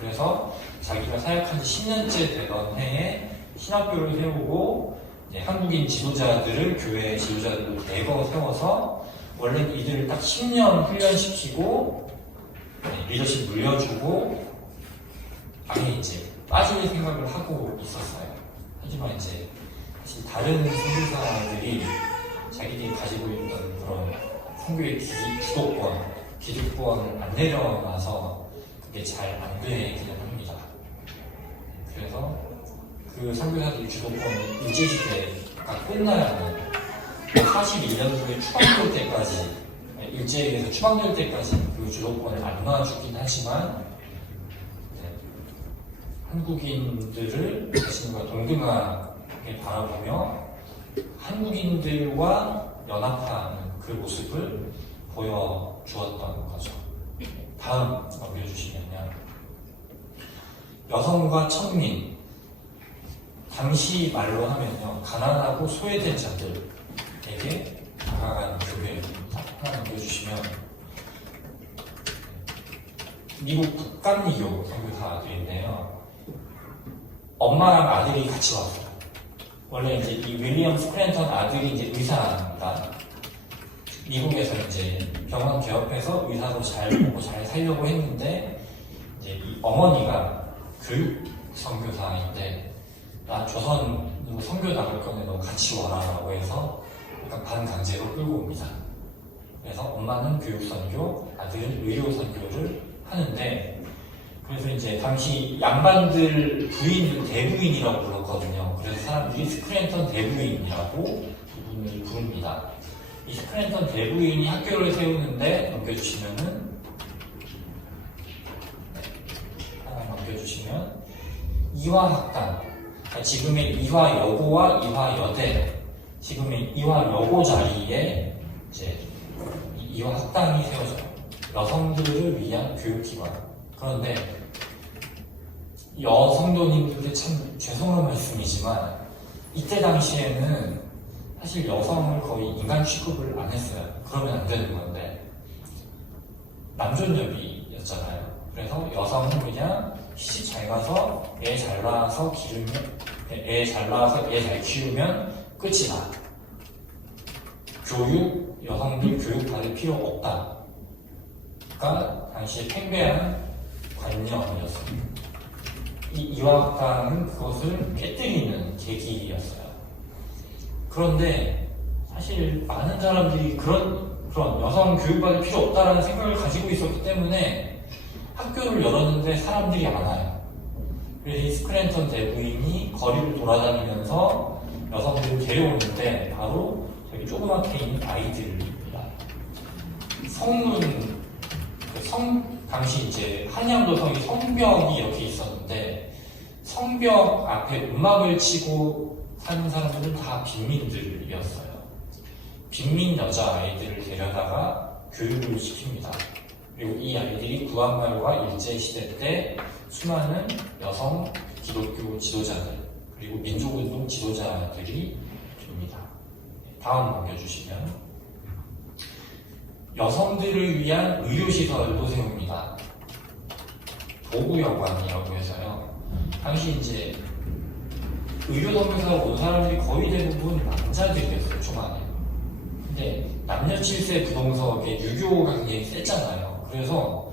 그래서 자기가 사역한 지 10년째 되던 해에 신학교를 세우고 한국인 지도자들을 교회 지도자들로 대거 세워서 원래 이들을 딱 10년 훈련시키고 리더십 물려주고 아예 이제 빠질 생각을 하고 있었어요. 하지만 이제 사실 다른 선교사들이 자기들이 가지고 있던 그런 선교의 기득권을 안 내려놔서 그게 잘 안 되기는 합니다. 그래서 그 선교사들이 주도권을 일제시대가 끝나야만 41년도에 추방될 때까지, 일제에게서 추방될 때까지 그 주도권을 안 놔주긴 하지만 한국인들을 자신과 동등하게 바라보며 한국인들과 연합하는 그 모습을 보여주었던 거죠. 다음 넘겨주시면요. 여성과 청민, 당시 말로 하면요, 가난하고 소외된 자들에게 다가가는 교회입니다. 하나 넘겨주시면 미국 국감리교 선교사들인데요. 엄마랑 아들이 같이 왔어요. 원래 이제 이 윌리엄 스크랜턴 아들이 이제 의사입니다. 미국에서 이제 병원 개업해서 의사도 잘 보고 잘 살려고 했는데 이제 이 어머니가 교육 선교사인데 나 조선으로 선교 나갈 거네 너 같이 와라라고 해서 약간 반강제로 끌고 옵니다. 그래서 엄마는 교육 선교, 아들은 의료 선교를 하는데 그래서 이제 당시 양반들 부인을 대부인이라고 불렀거든요. 그래서 사람들이 스크랜턴 대부인이라고 그분을 부릅니다. 이 스크랜턴 대부인이 학교를 세우는데 넘겨주시면은 하나 넘겨주시면 이화학당, 그러니까 지금의 이화여고와 이화여대, 지금의 이화여고 자리에 이제 이화학당이 세워져요. 여성들을 위한 교육기관. 그런데 여성도님들이 참 죄송한 말씀이지만 이때 당시에는 사실 여성을 거의 인간 취급을 안 했어요. 그러면 안 되는 건데 남존여비였잖아요. 그래서 여성은 그냥 시집 잘 가서 애 잘 낳아서 기르면 애 잘 낳아서 애 잘 키우면 끝이다. 교육, 여성들 교육 받을 필요 없다가 당시에 팽배한 관념이었습니다. 이 이화학당은 그것을 깨뜨리는 계기였어요. 그런데 사실 많은 사람들이 그런 여성 교육받을 필요 없다라는 생각을 가지고 있었기 때문에 학교를 열었는데 사람들이 안 와요. 그래서 이 스크랜턴 대부인이 거리를 돌아다니면서 여성들을 데려오는데 바로 저기 조그맣게 있는 아이들입니다. 당시 이제 한양도성이 성벽이 이렇게 있었는데 성벽 앞에 음악을 치고 사는 사람들은 다 빈민들이었어요. 빈민 여자아이들을 데려다가 교육을 시킵니다. 그리고 이 아이들이 구한말과 일제시대 때 수많은 여성 기독교 지도자들 그리고 민족운동 지도자들이 됩니다. 다음 넘겨주시면 여성들을 위한 의료시설도 세웁니다. 도구여관이라고 해서요. 당시 이제 의료선교사로 온 사람들이 거의 대부분 남자들이었어요, 초반에. 근데 남녀 7세 부동석에 유교가 굉장히 셌잖아요. 그래서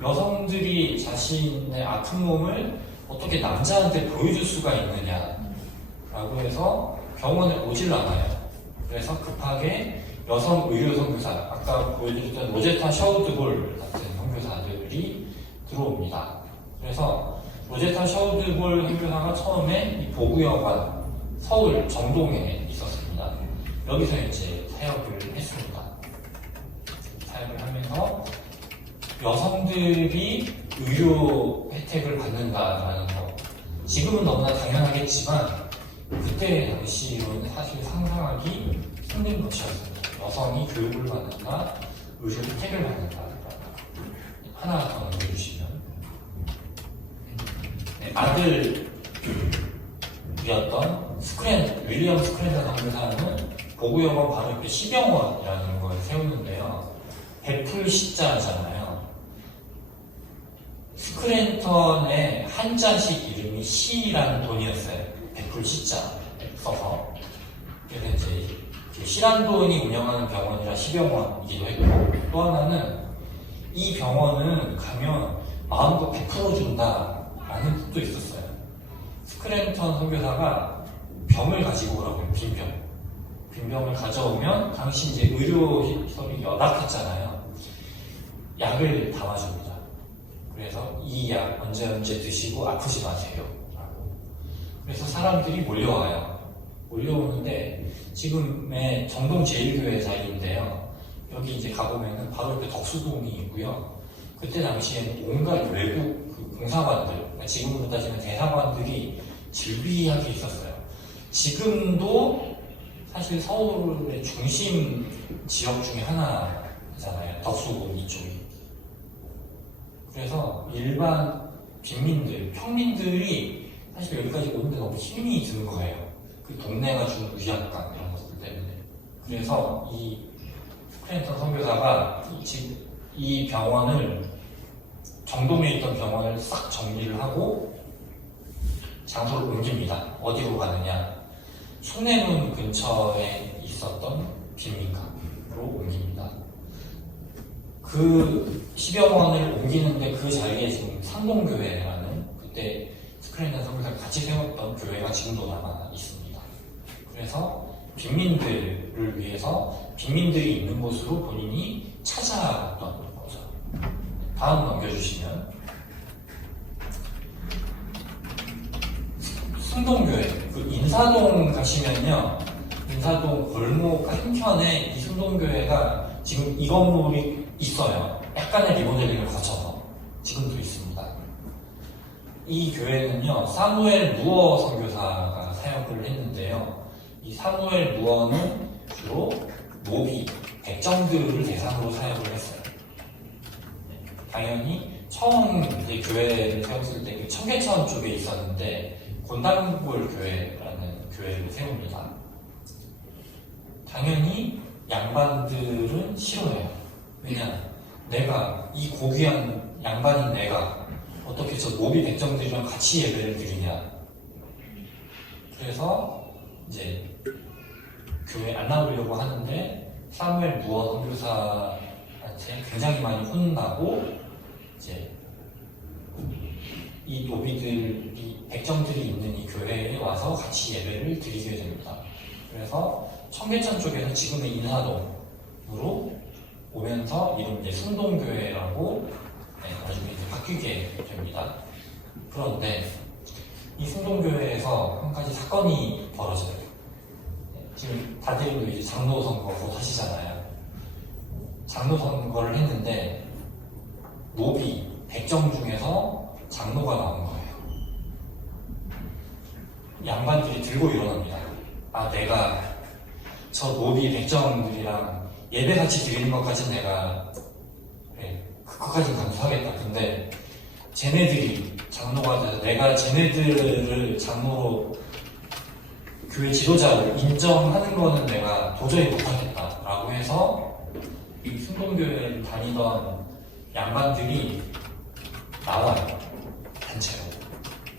여성들이 자신의 아픈 몸을 어떻게 남자한테 보여줄 수가 있느냐라고 해서 병원에 오질 않아요. 그래서 급하게 여성 의료 선교사, 아까 보여드렸던 로제타 샤우드볼 같은 선교사들이 들어옵니다. 그래서 로제타 샤우드볼 선교사가 처음에 이 보구여관 서울 정동에 있었습니다. 여기서 이제 사역을 했습니다. 사역을 하면서 여성들이 의료 혜택을 받는다라는 거, 지금은 너무나 당연하겠지만 그때 당시로는 사실 상상하기 힘든 것이었습니다. 여성이 교육을 받는다, 의료 혜택을 받는다. 하나 더 넘겨주시면 아들이었던 윌리엄 스크랜턴 선교사는 보구여관 바로 옆에 시병원이라는 걸 세우는데요. 베풀 시자잖아요. 스크랜턴의 한자식 이름이 시라는 돈이었어요. 베풀 시자 써서. 그래서 이제 시란돈이 운영하는 병원이라 시병원이기도 했고, 또 하나는 이 병원은 가면 마음껏 베풀어준다라는 뜻도 있었어요. 스크랜턴 선교사가 병을 가지고 오라고요. 빈병을 가져오면 당시 이제 의료시설이 열악했잖아요. 약을 담아줍니다. 그래서 이 약 언제 드시고 아프지 마세요. 그래서 사람들이 몰려오는데 지금의 정동제일교회 자리인데요. 여기 이제 가보면은 바로 옆에 덕수궁이 있고요. 그때 당시에는 온갖 외국 공사관들, 그러니까 지금으로 따지면 대사관들이 질비하게 있었어요. 지금도 사실 서울의 중심 지역 중에 하나잖아요. 덕수궁 이쪽이. 그래서 일반 빈민들, 평민들이 사실 여기까지 오는데 너무 힘이 드는 거예요. 그 동네가 주는 위압감 이런 것들 때문에. 그래서 이 스크랜턴 선교사가 이 병원을, 정동에 있던 병원을 싹 정리를 하고 장소를 옮깁니다. 어디로 가느냐? 숭례문 근처에 있었던 빈민가로 옮깁니다. 그 10여 원을 옮기는데 그 자리에 지금 상동교회라는, 그때 스크랜턴 선교사가 같이 세웠던 교회가 지금도 남아 있습니다. 그래서 빈민들을 위해서 빈민들이 있는 곳으로 본인이 찾아갔던 거죠. 다음 넘겨주시면, 승동교회, 그 인사동 가시면요, 인사동 골목 한켠에 이 승동교회가 지금 이 건물이 있어요. 약간의 리모델링을 거쳐서 지금도 있습니다. 이 교회는요, 사무엘 무어 선교사가 사역을 했는데요, 이 사무엘 무어는 주로 노비, 백정들을 대상으로 사역을 했어요. 당연히 처음 이제 교회를 세웠을 때 그 청계천 쪽에 있었는데 곤단골 교회라는 교회를 세웁니다. 당연히 양반들은 싫어해요. 왜냐, 내가 이 고귀한 양반인 내가 어떻게 저 노비 백정들이랑 같이 예배를 드리냐. 그래서 이제 교회 안 나오려고 하는데 사무엘 무어 선교사한테 굉장히 많이 혼나고, 이제 이 노비들이, 백정들이 있는 이 교회에 와서 같이 예배를 드리게 됩니다. 그래서 청계천 쪽에서 지금의 인사동으로 오면서 이름 이제 승동교회라고 나중에 이제 바뀌게 됩니다. 그런데 이 승동교회에서 한 가지 사건이 벌어져요. 지금 다들 이제 장로 선거 곧 하시잖아요. 장로 선거를 했는데 노비, 백정 중에서 장로가 나온 거예요. 양반들이 들고 일어납니다. 아, 내가 저 노비 백정들이랑 예배 같이 드리는 것까지 내가, 그래, 그것까지는 감수하겠다. 근데 쟤네들이 장로가 돼서 내가 쟤네들을 장로로 교회 지도자로 인정하는 거는 내가 도저히 못하겠다 라고 해서 이 승동교회를 다니던 양반들이 나와요. 단체로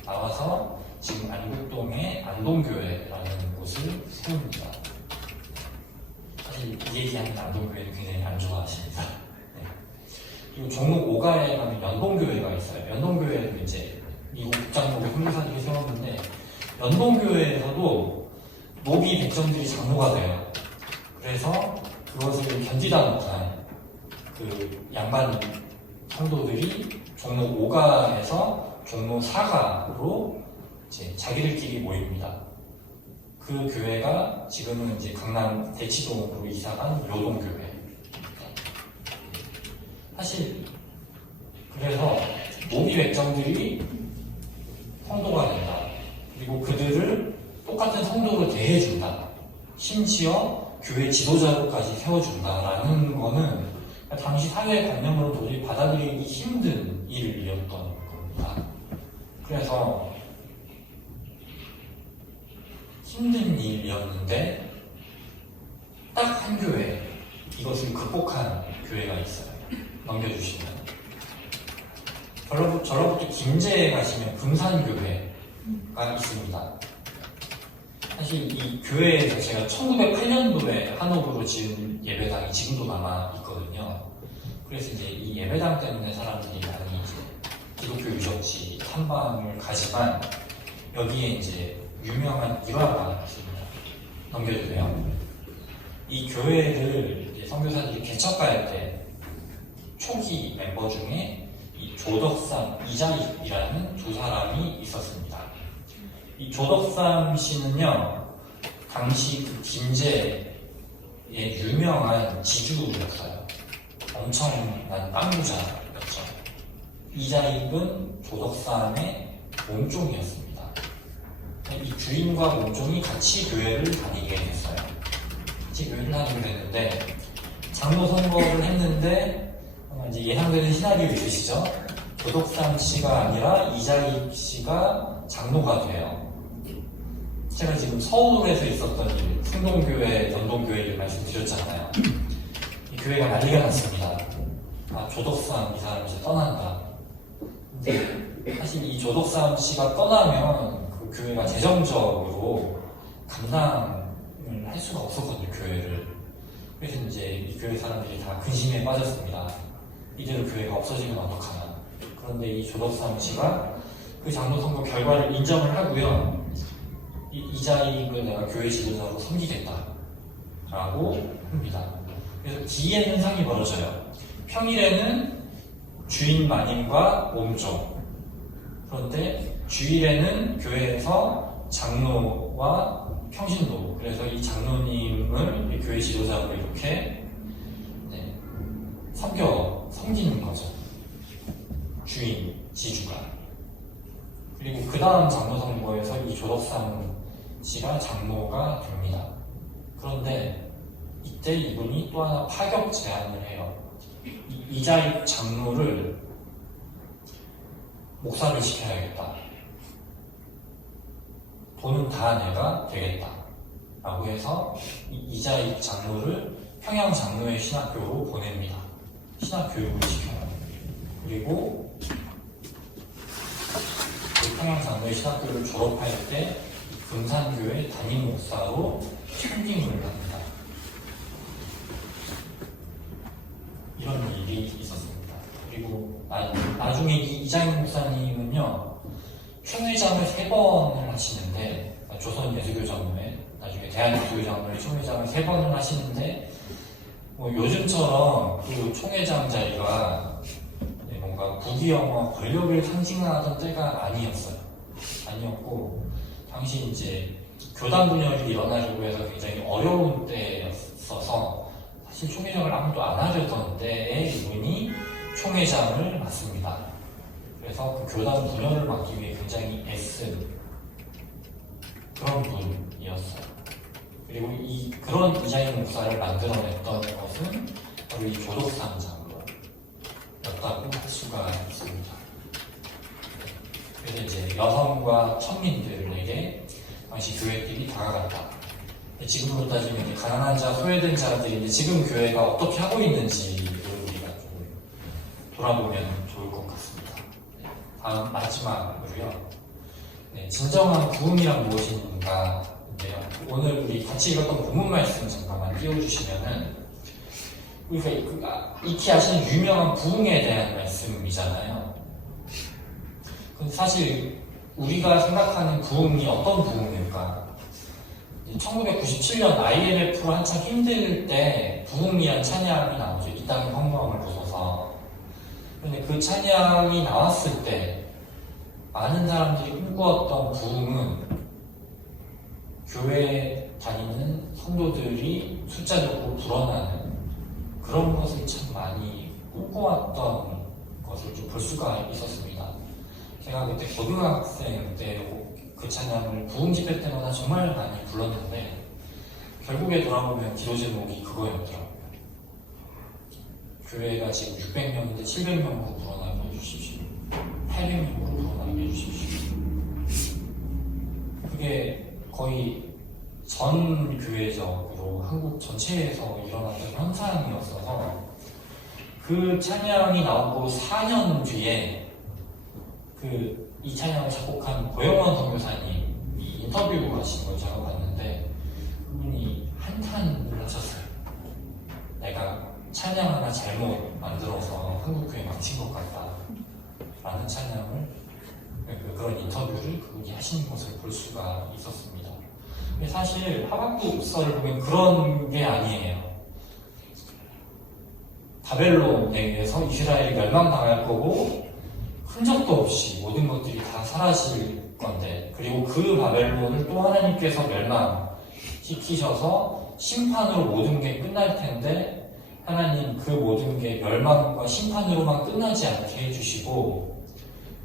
나와서 지금 안국동에 안동교회라는 곳을 세웁니다. 사실 이 얘기하는 안동교회는 굉장히 안 좋아하십니다. 네. 그리고 종로 5가에 가면 연동교회가 있어요. 연동교회도 이제 미국 국장로교 선교사들이 세웠는데, 연동교회에서도 노비 백정들이 장로가 돼요. 그래서 그것을 견디다 못한 그 양반 성도들이 종로 5가에서 종로 4가로 이제 자기들끼리 모입니다. 그 교회가 지금은 이제 강남 대치동으로 이사간 요동교회. 사실 그래서 노비 백정들이 성도가 된다. 그리고 그들을 똑같은 성도로 대해준다. 심지어 교회 지도자로까지 세워준다라는 거는 당시 사회의 관념으로 도저히 받아들이기 힘든 일이었던 겁니다. 그래서 힘든 일이었는데 딱 한 교회, 이것을 극복한 교회가 있어요. 넘겨주시면, 저로부터 김제에 가시면 금산교회가 있습니다. 사실 이 교회에서 제가 1908년도에 한옥으로 지은 예배당이 지금도 남아 있거든요. 그래서 이제 이 예배당 때문에 사람들이 많이 이제 기독교 유적지 탐방을 가지만, 여기에 이제 유명한 일화가 있습니다. 넘겨주세요. 이 교회를 이제 선교사들이 개척할 때 초기 멤버 중에 이 조덕삼, 이자익이라는 두 사람이 있었습니다. 이 조덕삼 씨는요, 당시 그 김제의 유명한 지주였어요. 엄청난 빵부자였죠. 이자익은 조덕삼의 몸종이었습니다. 이 주인과 몸종이 같이 교회를 다니게 됐어요. 같이 교회를 다니게 됐는데, 장로 선거를 했는데, 이제 예상되는 시나리오 있으시죠? 조덕삼 씨가 아니라 이자익 씨가 장로가 돼요. 제가 지금 서울에서 있었던 일, 승동교회, 연동교회를 말씀드렸잖아요. 이 교회가 난리가 났습니다. 조덕삼 이 사람 이제 떠난다. 근데 사실 이 조덕삼 씨가 떠나면 그 교회가 재정적으로 감당을 할 수가 없었거든요, 교회를. 그래서 이제 이 교회 사람들이 다 근심에 빠졌습니다. 이대로 교회가 없어지면 어떡하나. 그런데 이 조덕삼 씨가 그 장로 선거 결과를 인정을 하고요. 이자익을 내가 교회 지도자로 섬기겠다라고 합니다. 그래서 기이한 현상이 벌어져요. 평일에는 주인 마님과 몸종, 그런데 주일에는 교회에서 장로와 평신도, 그래서 이 장로님을 교회 지도자로 이렇게 섬기는 거죠. 주인, 지주가. 그리고 그 다음 장로 선거에서 이 조덕삼 씨가 장로가 됩니다. 그런데 이때 이분이 또 하나 파격 제안을 해요. 이자익 장로를 목사를 시켜야겠다. 돈은 다 내가 되겠다. 라고 해서 이자익 장로를 평양 장로회 신학교로 보냅니다. 신학교육을 시켜요. 그리고 그 평양 장로회 신학교를 졸업할 때 금산교회 담임 목사로 청빙을 합니다. 이런 일이 있었습니다. 그리고 나중에 이 이장인 목사님은요, 총회장을 3번을 하시는데, 조선예수교장로회, 나중에 대한예수교장로회 총회장을 3번을 하시는데, 요즘처럼 그 총회장 자리가 뭔가 부귀영화 권력을 상징하던 때가 아니었고, 당시 이제 교단 분열이 일어나려고 해서 굉장히 어려운 때였어서 사실 총회장을 아무도 안 하려던 때에 이분이 총회장을 맡습니다. 그래서 그 교단 분열을 막기 위해 굉장히 애쓴 그런 분이었어요. 그리고 그런 이자익 목사를 만들어냈던 것은 바로 이 조덕삼 장로였다고 할 수가 있습니다. 그래서 이제 여성과 천민들에게 당시 교회들이 다가갔다. 지금으로 따지면 가난한 자, 소외된 자들이 지금 교회가 어떻게 하고 있는지를 우리가 좀 돌아보면 좋을 것 같습니다. 다음 마지막으로요. 진정한 부흥이란 무엇인가인데요. 오늘 우리 같이 읽었던 본문 말씀 잠깐만 띄워주시면은 우리가 익히 아시는 유명한 부흥에 대한 말씀이잖아요. 근데 사실 우리가 생각하는 부흥이 어떤 부흥일까? 1997년 IMF로 한참 힘들 때 부흥이란 찬양이 나오죠. 이 땅의 황무함을 보소서. 그런데 그 찬양이 나왔을 때 많은 사람들이 꿈꾸었던 부흥은 교회 다니는 성도들이 숫자 적고 불어나는 그런 것을 참 많이 꿈꿔왔던 것을 좀 볼 수가 있었습니다. 제가 그때 고등학생 때 그 찬양을 부흥 집회 때마다 정말 많이 불렀는데 결국에 돌아보면 기도 제목이 그거였더라고요. 교회가 지금 600명인데 700명으로 불어나게 해주십시오. 800명으로 불어나게 해주십시오. 그게 거의 전 교회적으로 한국 전체에서 일어났던 현상이었어서 그 찬양이 나오고 4년 뒤에 이 찬양을 작곡한 고영원 선교사님이 인터뷰 하신 걸 제가 봤는데 그분이 한탄을 하셨어요. 내가 찬양 하나 잘못 만들어서 한국교회 망친 것 같다 라는 찬양을 그런 인터뷰를 그분이 하신 것을 볼 수가 있었습니다. 근데 사실 하박국서를 보면 그런 게 아니에요. 바벨론에 의해서 이스라엘이 멸망당할 거고 흔적도 없이 모든 것들이 다 사라질 건데, 그리고 그 바벨론을 또 하나님께서 멸망시키셔서 심판으로 모든 게 끝날 텐데 하나님 그 모든 게 멸망과 심판으로만 끝나지 않게 해주시고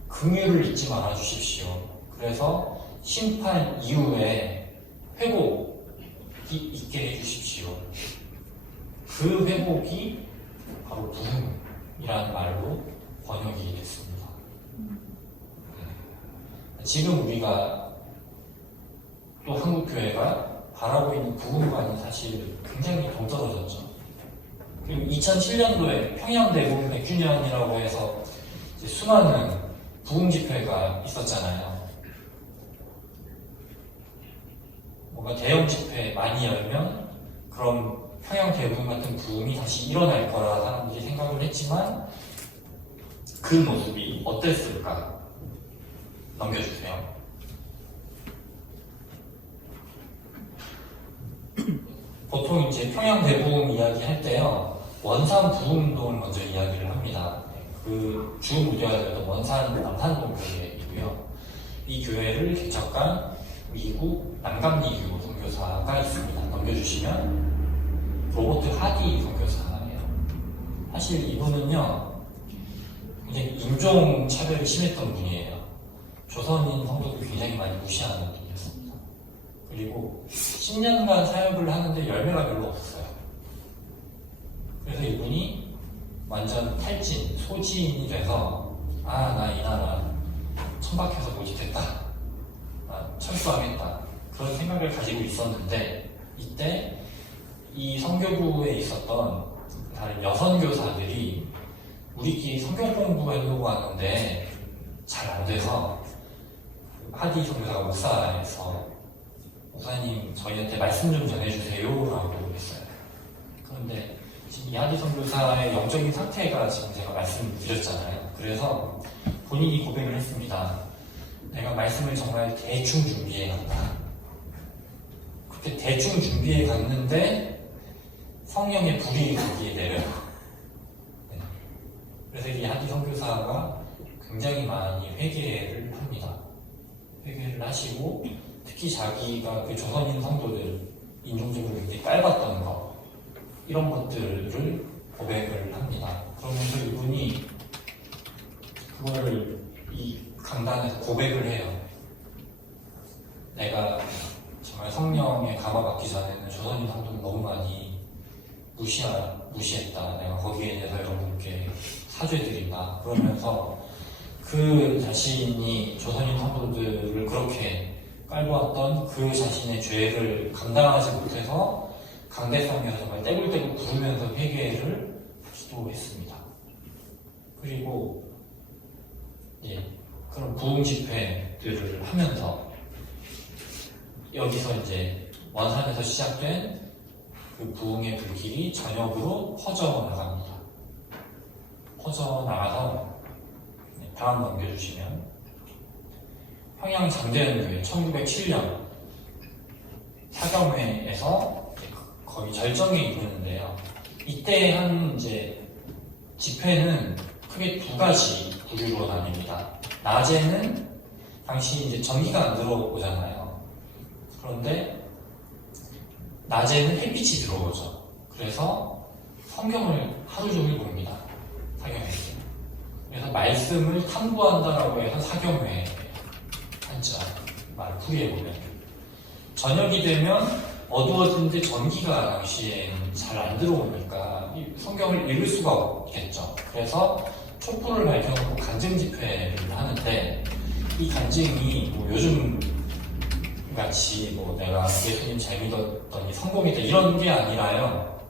긍휼을 잊지 말아 주십시오. 그래서 심판 이후에 회복이 있게 해주십시오. 그 회복이 바로 부흥이라는 말로 번역이 됐습니다. 지금 우리가 또 한국교회가 바라고 있는 부흥과는 사실 굉장히 동떨어졌죠. 그리고 2007년도에 평양대부분 100주년이라고 해서 이제 수많은 부흥 집회가 있었잖아요. 뭔가 대형 집회 많이 열면 그럼 평양대부분 같은 부흥이 다시 일어날 거라 사람들이 생각을 했지만 그 모습이 어땠을까? 넘겨주세요. 보통 이제 평양대부흥 이야기 할 때요, 원산 부흥운동을 먼저 이야기를 합니다. 그 주 무대하였던 원산 남산동 교회이고요. 이 교회를 개척한 미국 남감리교 선교사가 있습니다. 넘겨주시면 로버트 하디 선교사예요. 사실 이분은요, 굉장히 인종 차별이 심했던 분이에요. 조선인 성도들 굉장히 많이 무시하는 분이었습니다. 그리고 10년간 사역을 하는데 열매가 별로 없었어요. 그래서 이분이 완전 탈진, 소지인이 돼서 나 이 나라 천박해서 모집했다, 철수하겠다, 그런 생각을 가지고 있었는데 이때 이 선교부에 있었던 다른 여선교사들이 우리끼리 성경 공부하려고 하는데 잘 안 돼서 하디 선교사가 목사에서 목사님 저희한테 말씀 좀 전해주세요 라고 했어요. 그런데 지금 이 하디 선교사의 영적인 상태가 지금 제가 말씀드렸잖아요. 그래서 본인이 고백을 했습니다. 내가 말씀을 정말 대충 준비해 갔다. 그렇게 대충 준비해 갔는데 성령의 불이 거기에 내려요. 네. 그래서 이 하디 선교사가 굉장히 많이 회개를 합니다. 회개를 하시고 특히 자기가 그 조선인 성도들 인종적으로 굉장히 깔봤던 거, 이런 것들을 고백을 합니다. 그러면서 이분이 그거를 이 강단에서 고백을 해요. 내가 정말 성령에 감화받기 전에는 조선인 성도를 너무 많이 무시했다. 내가 거기에 대해서 여러분께 사죄드린다. 그러면서 그 자신이 조선인 성도들을 그렇게 깔보았던 그 자신의 죄를 감당하지 못해서 강대상에서 정말 떼굴떼굴 구르면서 회개를 기도했습니다. 그리고 그런 부흥 집회들을 하면서 여기서 이제 원산에서 시작된 그 부흥의 불길이 전역으로 퍼져나갑니다. 퍼져나가서 다음 넘겨주시면 평양 장대현교회 1907년 사경회에서 거의 절정에 이르는데요. 이때 한 이제 집회는 크게 두 가지 부류로 나뉩니다. 낮에는 당시 이제 전기가 안 들어오잖아요. 그런데 낮에는 햇빛이 들어오죠. 그래서 성경을 하루 종일 봅니다. 사경회에서. 그래서 말씀을 탐구한다라고 해서 사경회 한자 말 풀이해 보면 저녁이 되면 어두워지는데 전기가 당시엔 잘 안 들어오니까 성경을 읽을 수가 없겠죠. 그래서 촛불을 밝혀놓고 간증 집회를 하는데 이 간증이 뭐 요즘 같이 뭐 내가 예수님 잘 믿었더니 성공했다 이런 게 아니라요.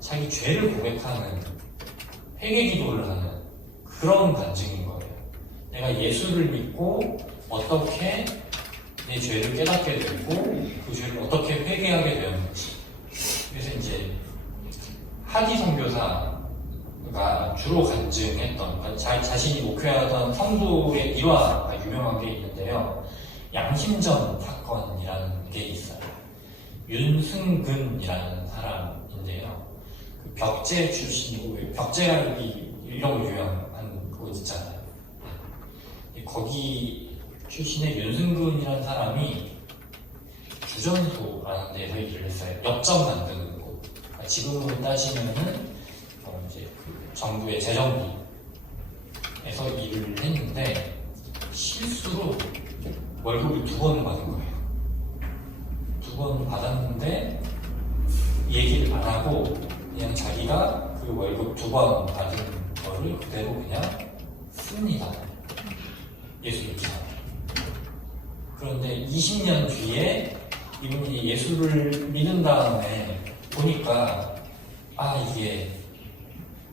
자기 죄를 고백하는 회개 기도를 하는 그런 간증인 거예요. 내가 예수를 믿고 어떻게 내 죄를 깨닫게 됐고 그 죄를 어떻게 회개하게 되었는지. 그래서 이제 하디 선교사가 주로 간증했던 그러니까 자신이 목회하던 성도의 일화가 유명한 게 있는데요. 양심전 사건이라는 게 있어요. 윤승근이라는 사람인데요. 그 벽제 출신이고 벽제갈비 이런 거 유명한 곳 있잖아요. 거기 출신의 윤승근이라는 사람이 주전소라는 데서 일을 했어요. 엽전 만드는 곳. 그러니까 지금으로 따지면은 이제 그 정부의 재정비에서 일을 했는데 실수로 월급을 2번을 받은 거예요. 2번 받았는데 얘기를 안 하고 그냥 자기가 그 월급 2번 받은 거를 그대로 그냥 씁니다. 예수 믿기 전에. 그런데 20년 뒤에 이분이 예수를 믿은 다음에 보니까 이게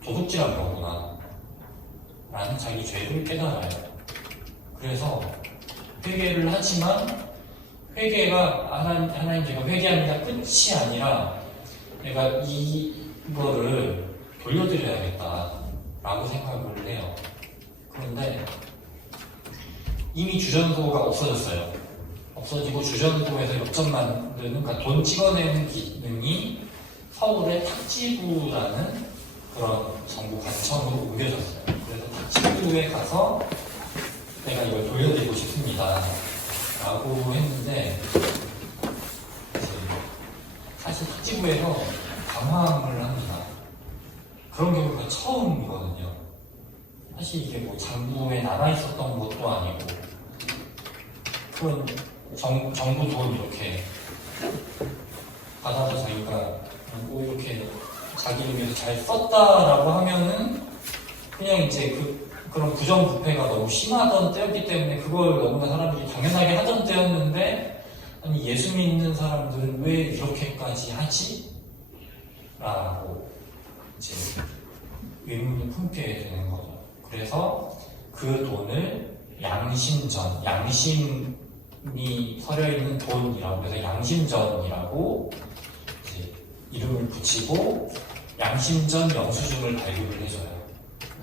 도둑질한 거구나 라는 자기 죄를 깨달아요. 그래서 회개를 하지만 회개가 하나님 제가 회개합니다 끝이 아니라 내가 이거를 돌려드려야겠다 라고 생각을 해요. 그런데 이미 주전소가 없어졌어요. 없어지고 주전소에서 역전 만드는, 그러니까 돈 찍어내는 기능이 서울의 탁지구라는 그런 정부 관청으로 옮겨졌어요. 그래서 탁지구에 가서 내가 이걸 돌려드리고 싶습니다 라고 했는데, 사실 탁지구에서 당황을 합니다. 그런 경우가 처음이거든요. 사실 이게 뭐 장부에 남아있었던 것도 아니고, 그런 정부 돈 이렇게 받아서 자기가 뭐 이렇게 자기를 위해서 잘 썼다라고 하면은 그냥 이제 그런 부정부패가 너무 심하던 때였기 때문에 그걸 너무나 사람들이 당연하게 하던 때였는데, 아니 예수 믿는 사람들은 왜 이렇게까지 하지? 라고 이제 의문을 품게 되는 거죠. 그래서 그 돈을 양심전, 양심이 서려있는 돈이라고 해서 양심전이라고 이제 이름을 붙이고 양심전 영수증을 발급을 해줘요.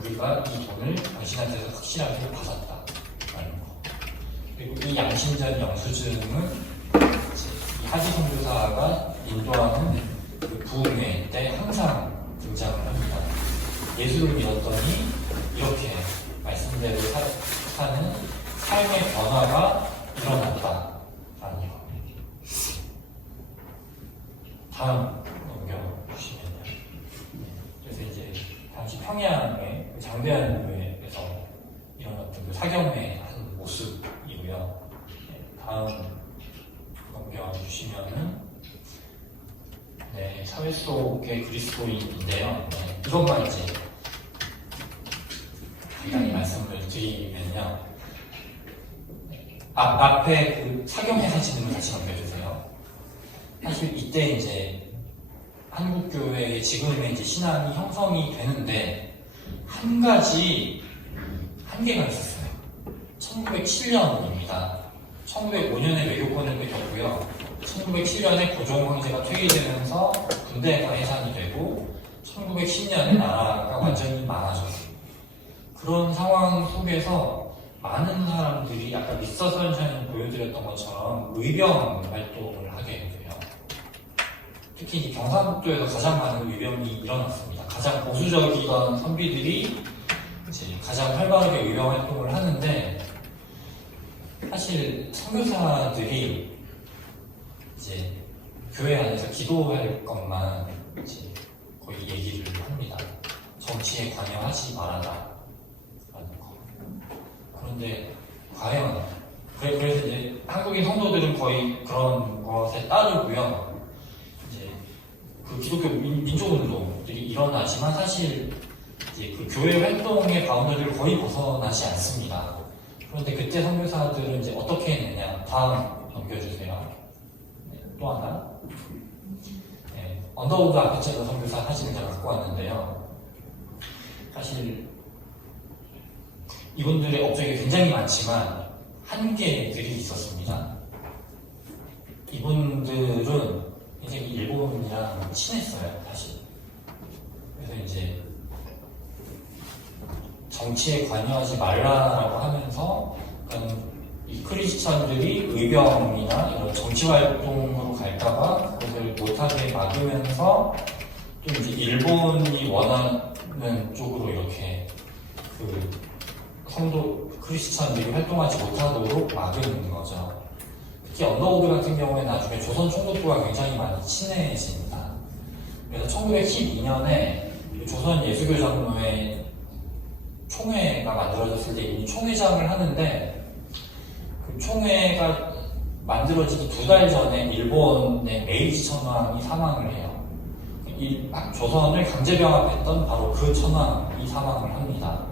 우리가 이 돈을 당신한테서 확실하게 받았다라는 거. 그리고 이 양심전 영수증은 이 하지 선교사가 인도하는 그 부흥회 때 항상 등장을 합니다. 예수를 믿었더니 이렇게 말씀대로 사는 삶의 변화가 일어났다라는 거. 다음 넘겨주시면요. 그래서 이제 당시 평양의 장대한 교회에서 일어났던 그 사경회 한 모습이고요. 다음 넘겨주시면은 사회 속의 그리스도인인데요. 이것만 이제 간단히 말씀을 드리면요. 앞에 그 사경회 사진을 다시 넘겨주세요. 사실 이때 이제 한국교회의 지금의 이제 신앙이 형성이 되는데 한 가지 한계가 있었어요. 1907년입니다. 1905년에 외교권을 뺏겼고요. 1907년에 고종 황제가 퇴위되면서 군대가 해산이 되고 1910년에 나라가 완전히 망하죠. 그런 상황 속에서 많은 사람들이 아까 미스터 선샤인 보여드렸던 것처럼 의병 활동을 하게 돼요. 특히 경상북도에서 가장 많은 의병이 일어났습니다. 가장 보수적이던 선비들이 이제 가장 활발하게 의병 활동을 하는데, 사실 선교사들이 이제 교회 안에서 기도할 것만 이제 거의 얘기를 합니다. 정치에 관여하지 말아라 라는 거. 그런데 과연 그래서 이제 한국인 성도들은 거의 그런 것에 따르고요. 이제 그 기독교 민족운동들이 일어나지만 사실 이제 그 교회 활동의 바운더리를 거의 벗어나지 않습니다. 그런데 그때 선교사들은 이제 어떻게 했느냐. 다음 넘겨주세요. 또 하나. 언더우드 아피체더 선교사 사진을 제가 갖고 왔는데요. 사실 이분들의 업적이 굉장히 많지만 한계들이 있었습니다. 이분들은 굉장히 일본이랑 친했어요, 사실. 그래서 이제 정치에 관여하지 말라라고 하면서 이 크리스천들이 의병이나 이런 정치활동으로 갈까봐 그것을 못하게 막으면서 또 이제 일본이 원하는 쪽으로 이렇게 그 성도 크리스천들이 활동하지 못하도록 막는 거죠. 특히 언더우드 같은 경우에 나중에 조선 총독부가 굉장히 많이 친해집니다. 그래서 1912년에 조선 예수교 장로회 총회가 만들어졌을 때 이미 총회장을 하는데, 그 총회가 만들어지기 2달 전에 일본의 메이지 천황이 사망을 해요. 조선을 강제병합했던 바로 그 천황이 사망을 합니다.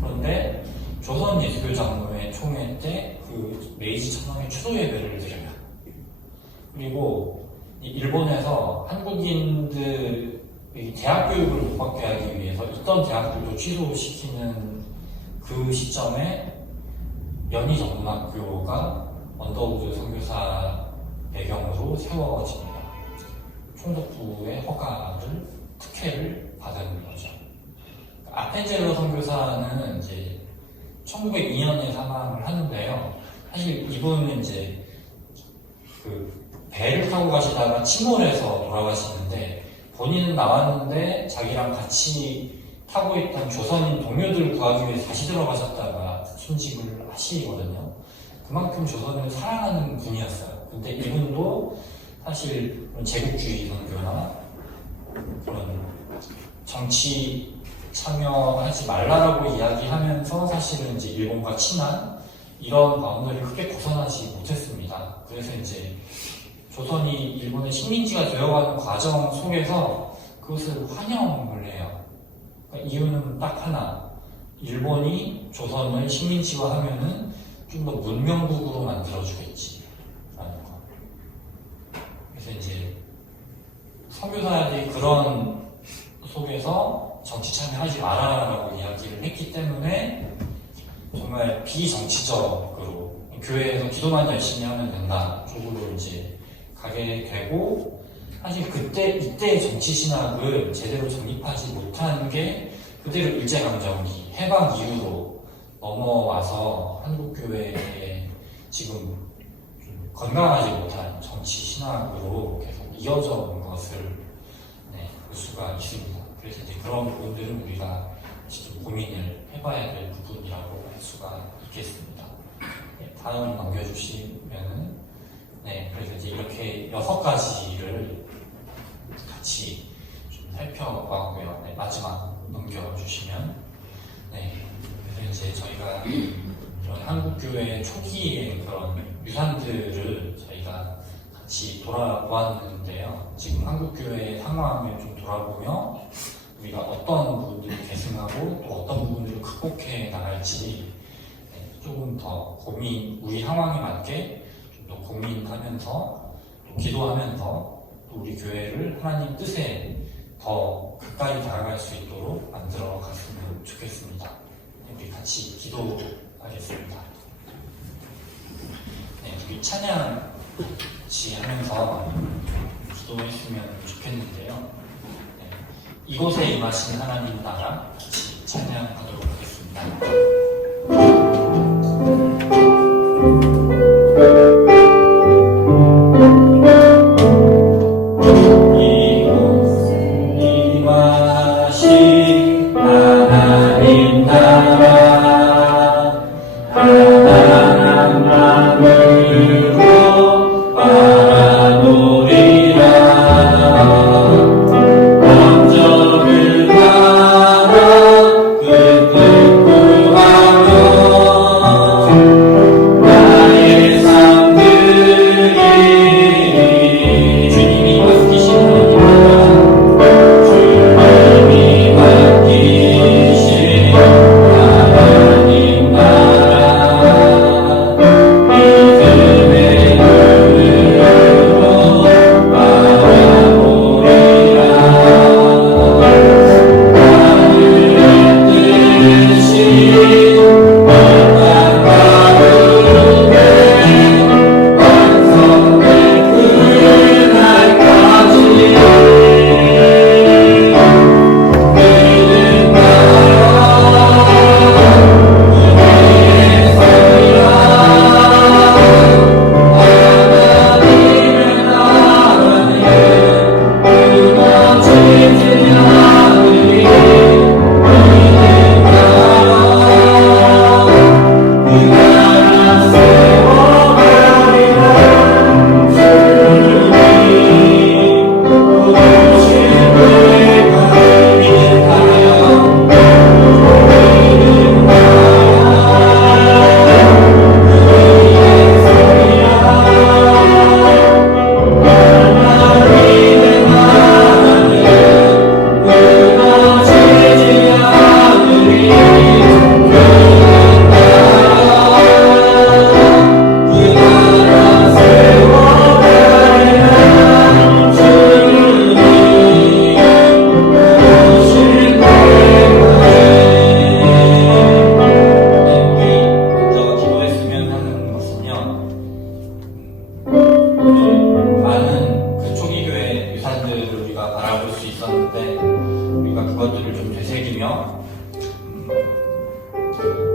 그런데 조선 예수교 장로회 총회 때 그 메이지 천황의 추도 예배를 드려요. 그리고 일본에서 한국인들의 이 대학 교육을 못 받게 하기 위해서 있던 대학들도 취소시키는 그 시점에 연희전문학교가 언더우드 선교사 배경으로 세워집니다. 총독부의 허가를 특혜를 받은 거죠. 아펜젤러 선교사는 이제 1902년에 사망을 하는데요. 사실 이분은 이제 그 배를 타고 가시다가 침몰해서 돌아가시는데 본인은 나왔는데 자기랑 같이 타고 있던 조선인 동료들 구하기 위해서 다시 들어가셨다가 순직을 하시거든요. 그만큼 조선을 사랑하는 분이었어요. 근데 이분도 사실 그런 제국주의 선교나 그런 정치 참여하지 말라라고 이야기하면서 사실은 이제 일본과 친한 이런 바운더리를 크게 벗어나지 못했습니다. 그래서 이제 조선이 일본의 식민지가 되어가는 과정 속에서 그것을 환영을 해요. 그러니까 이유는 딱 하나. 일본이 조선을 식민지화하면은 좀 더 문명국으로 만들어주겠지. 라는 거. 그래서 이제 선교사들이 그런 속에서 정치 참여하지 마라라고 이야기를 했기 때문에 정말 비정치적으로 교회에서 기도만 열심히 하면 된다 쪽으로 이제 가게 되고, 사실 이때 정치 신학을 제대로 정립하지 못한 게 그대로 일제강점기 해방 이후로 넘어와서 한국교회에 지금 좀 건강하지 못한 정치 신학으로 계속 이어져 온 것을 볼 수가 있습니다. 그래서 이제 그런 부분들은 우리가 직접 고민을 해봐야 될 부분이라고 할 수가 있겠습니다. 다음 넘겨주시면은, 그래서 이제 이렇게 6가지를 같이 좀 살펴봤고요. 마지막 넘겨주시면, 그래서 이제 저희가 이런 한국교회 초기의 그런 유산들을 저희가 같이 돌아보았는데요. 지금 한국교회의 상황을 좀 돌아보며 우리가 어떤 부분들을 계승하고 또 어떤 부분들을 극복해 나갈지 조금 더 우리 상황에 맞게 좀 더 고민하면서 또 기도하면서 또 우리 교회를 하나님 뜻에 더 가까이 다가갈 수 있도록 만들어 갔으면 좋겠습니다. 우리 같이 기도하겠습니다. 우리 찬양 같이 하면서 기도했으면 좋겠는데요. 이곳에 임하신 하나님 나라 같이 찬양하도록 하겠습니다. 먼저 그 나라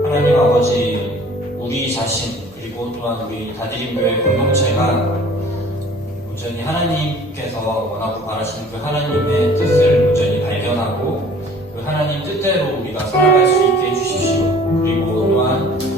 하나님 아버지, 우리 자신 그리고 또한 우리 다드림교회 공동체가 온전히 하나님께서 원하고 바라시는 그 하나님의 뜻을 온전히 발견하고 그 하나님 뜻대로 우리가 살아갈 수 있게 해주십시오. 그리고 또한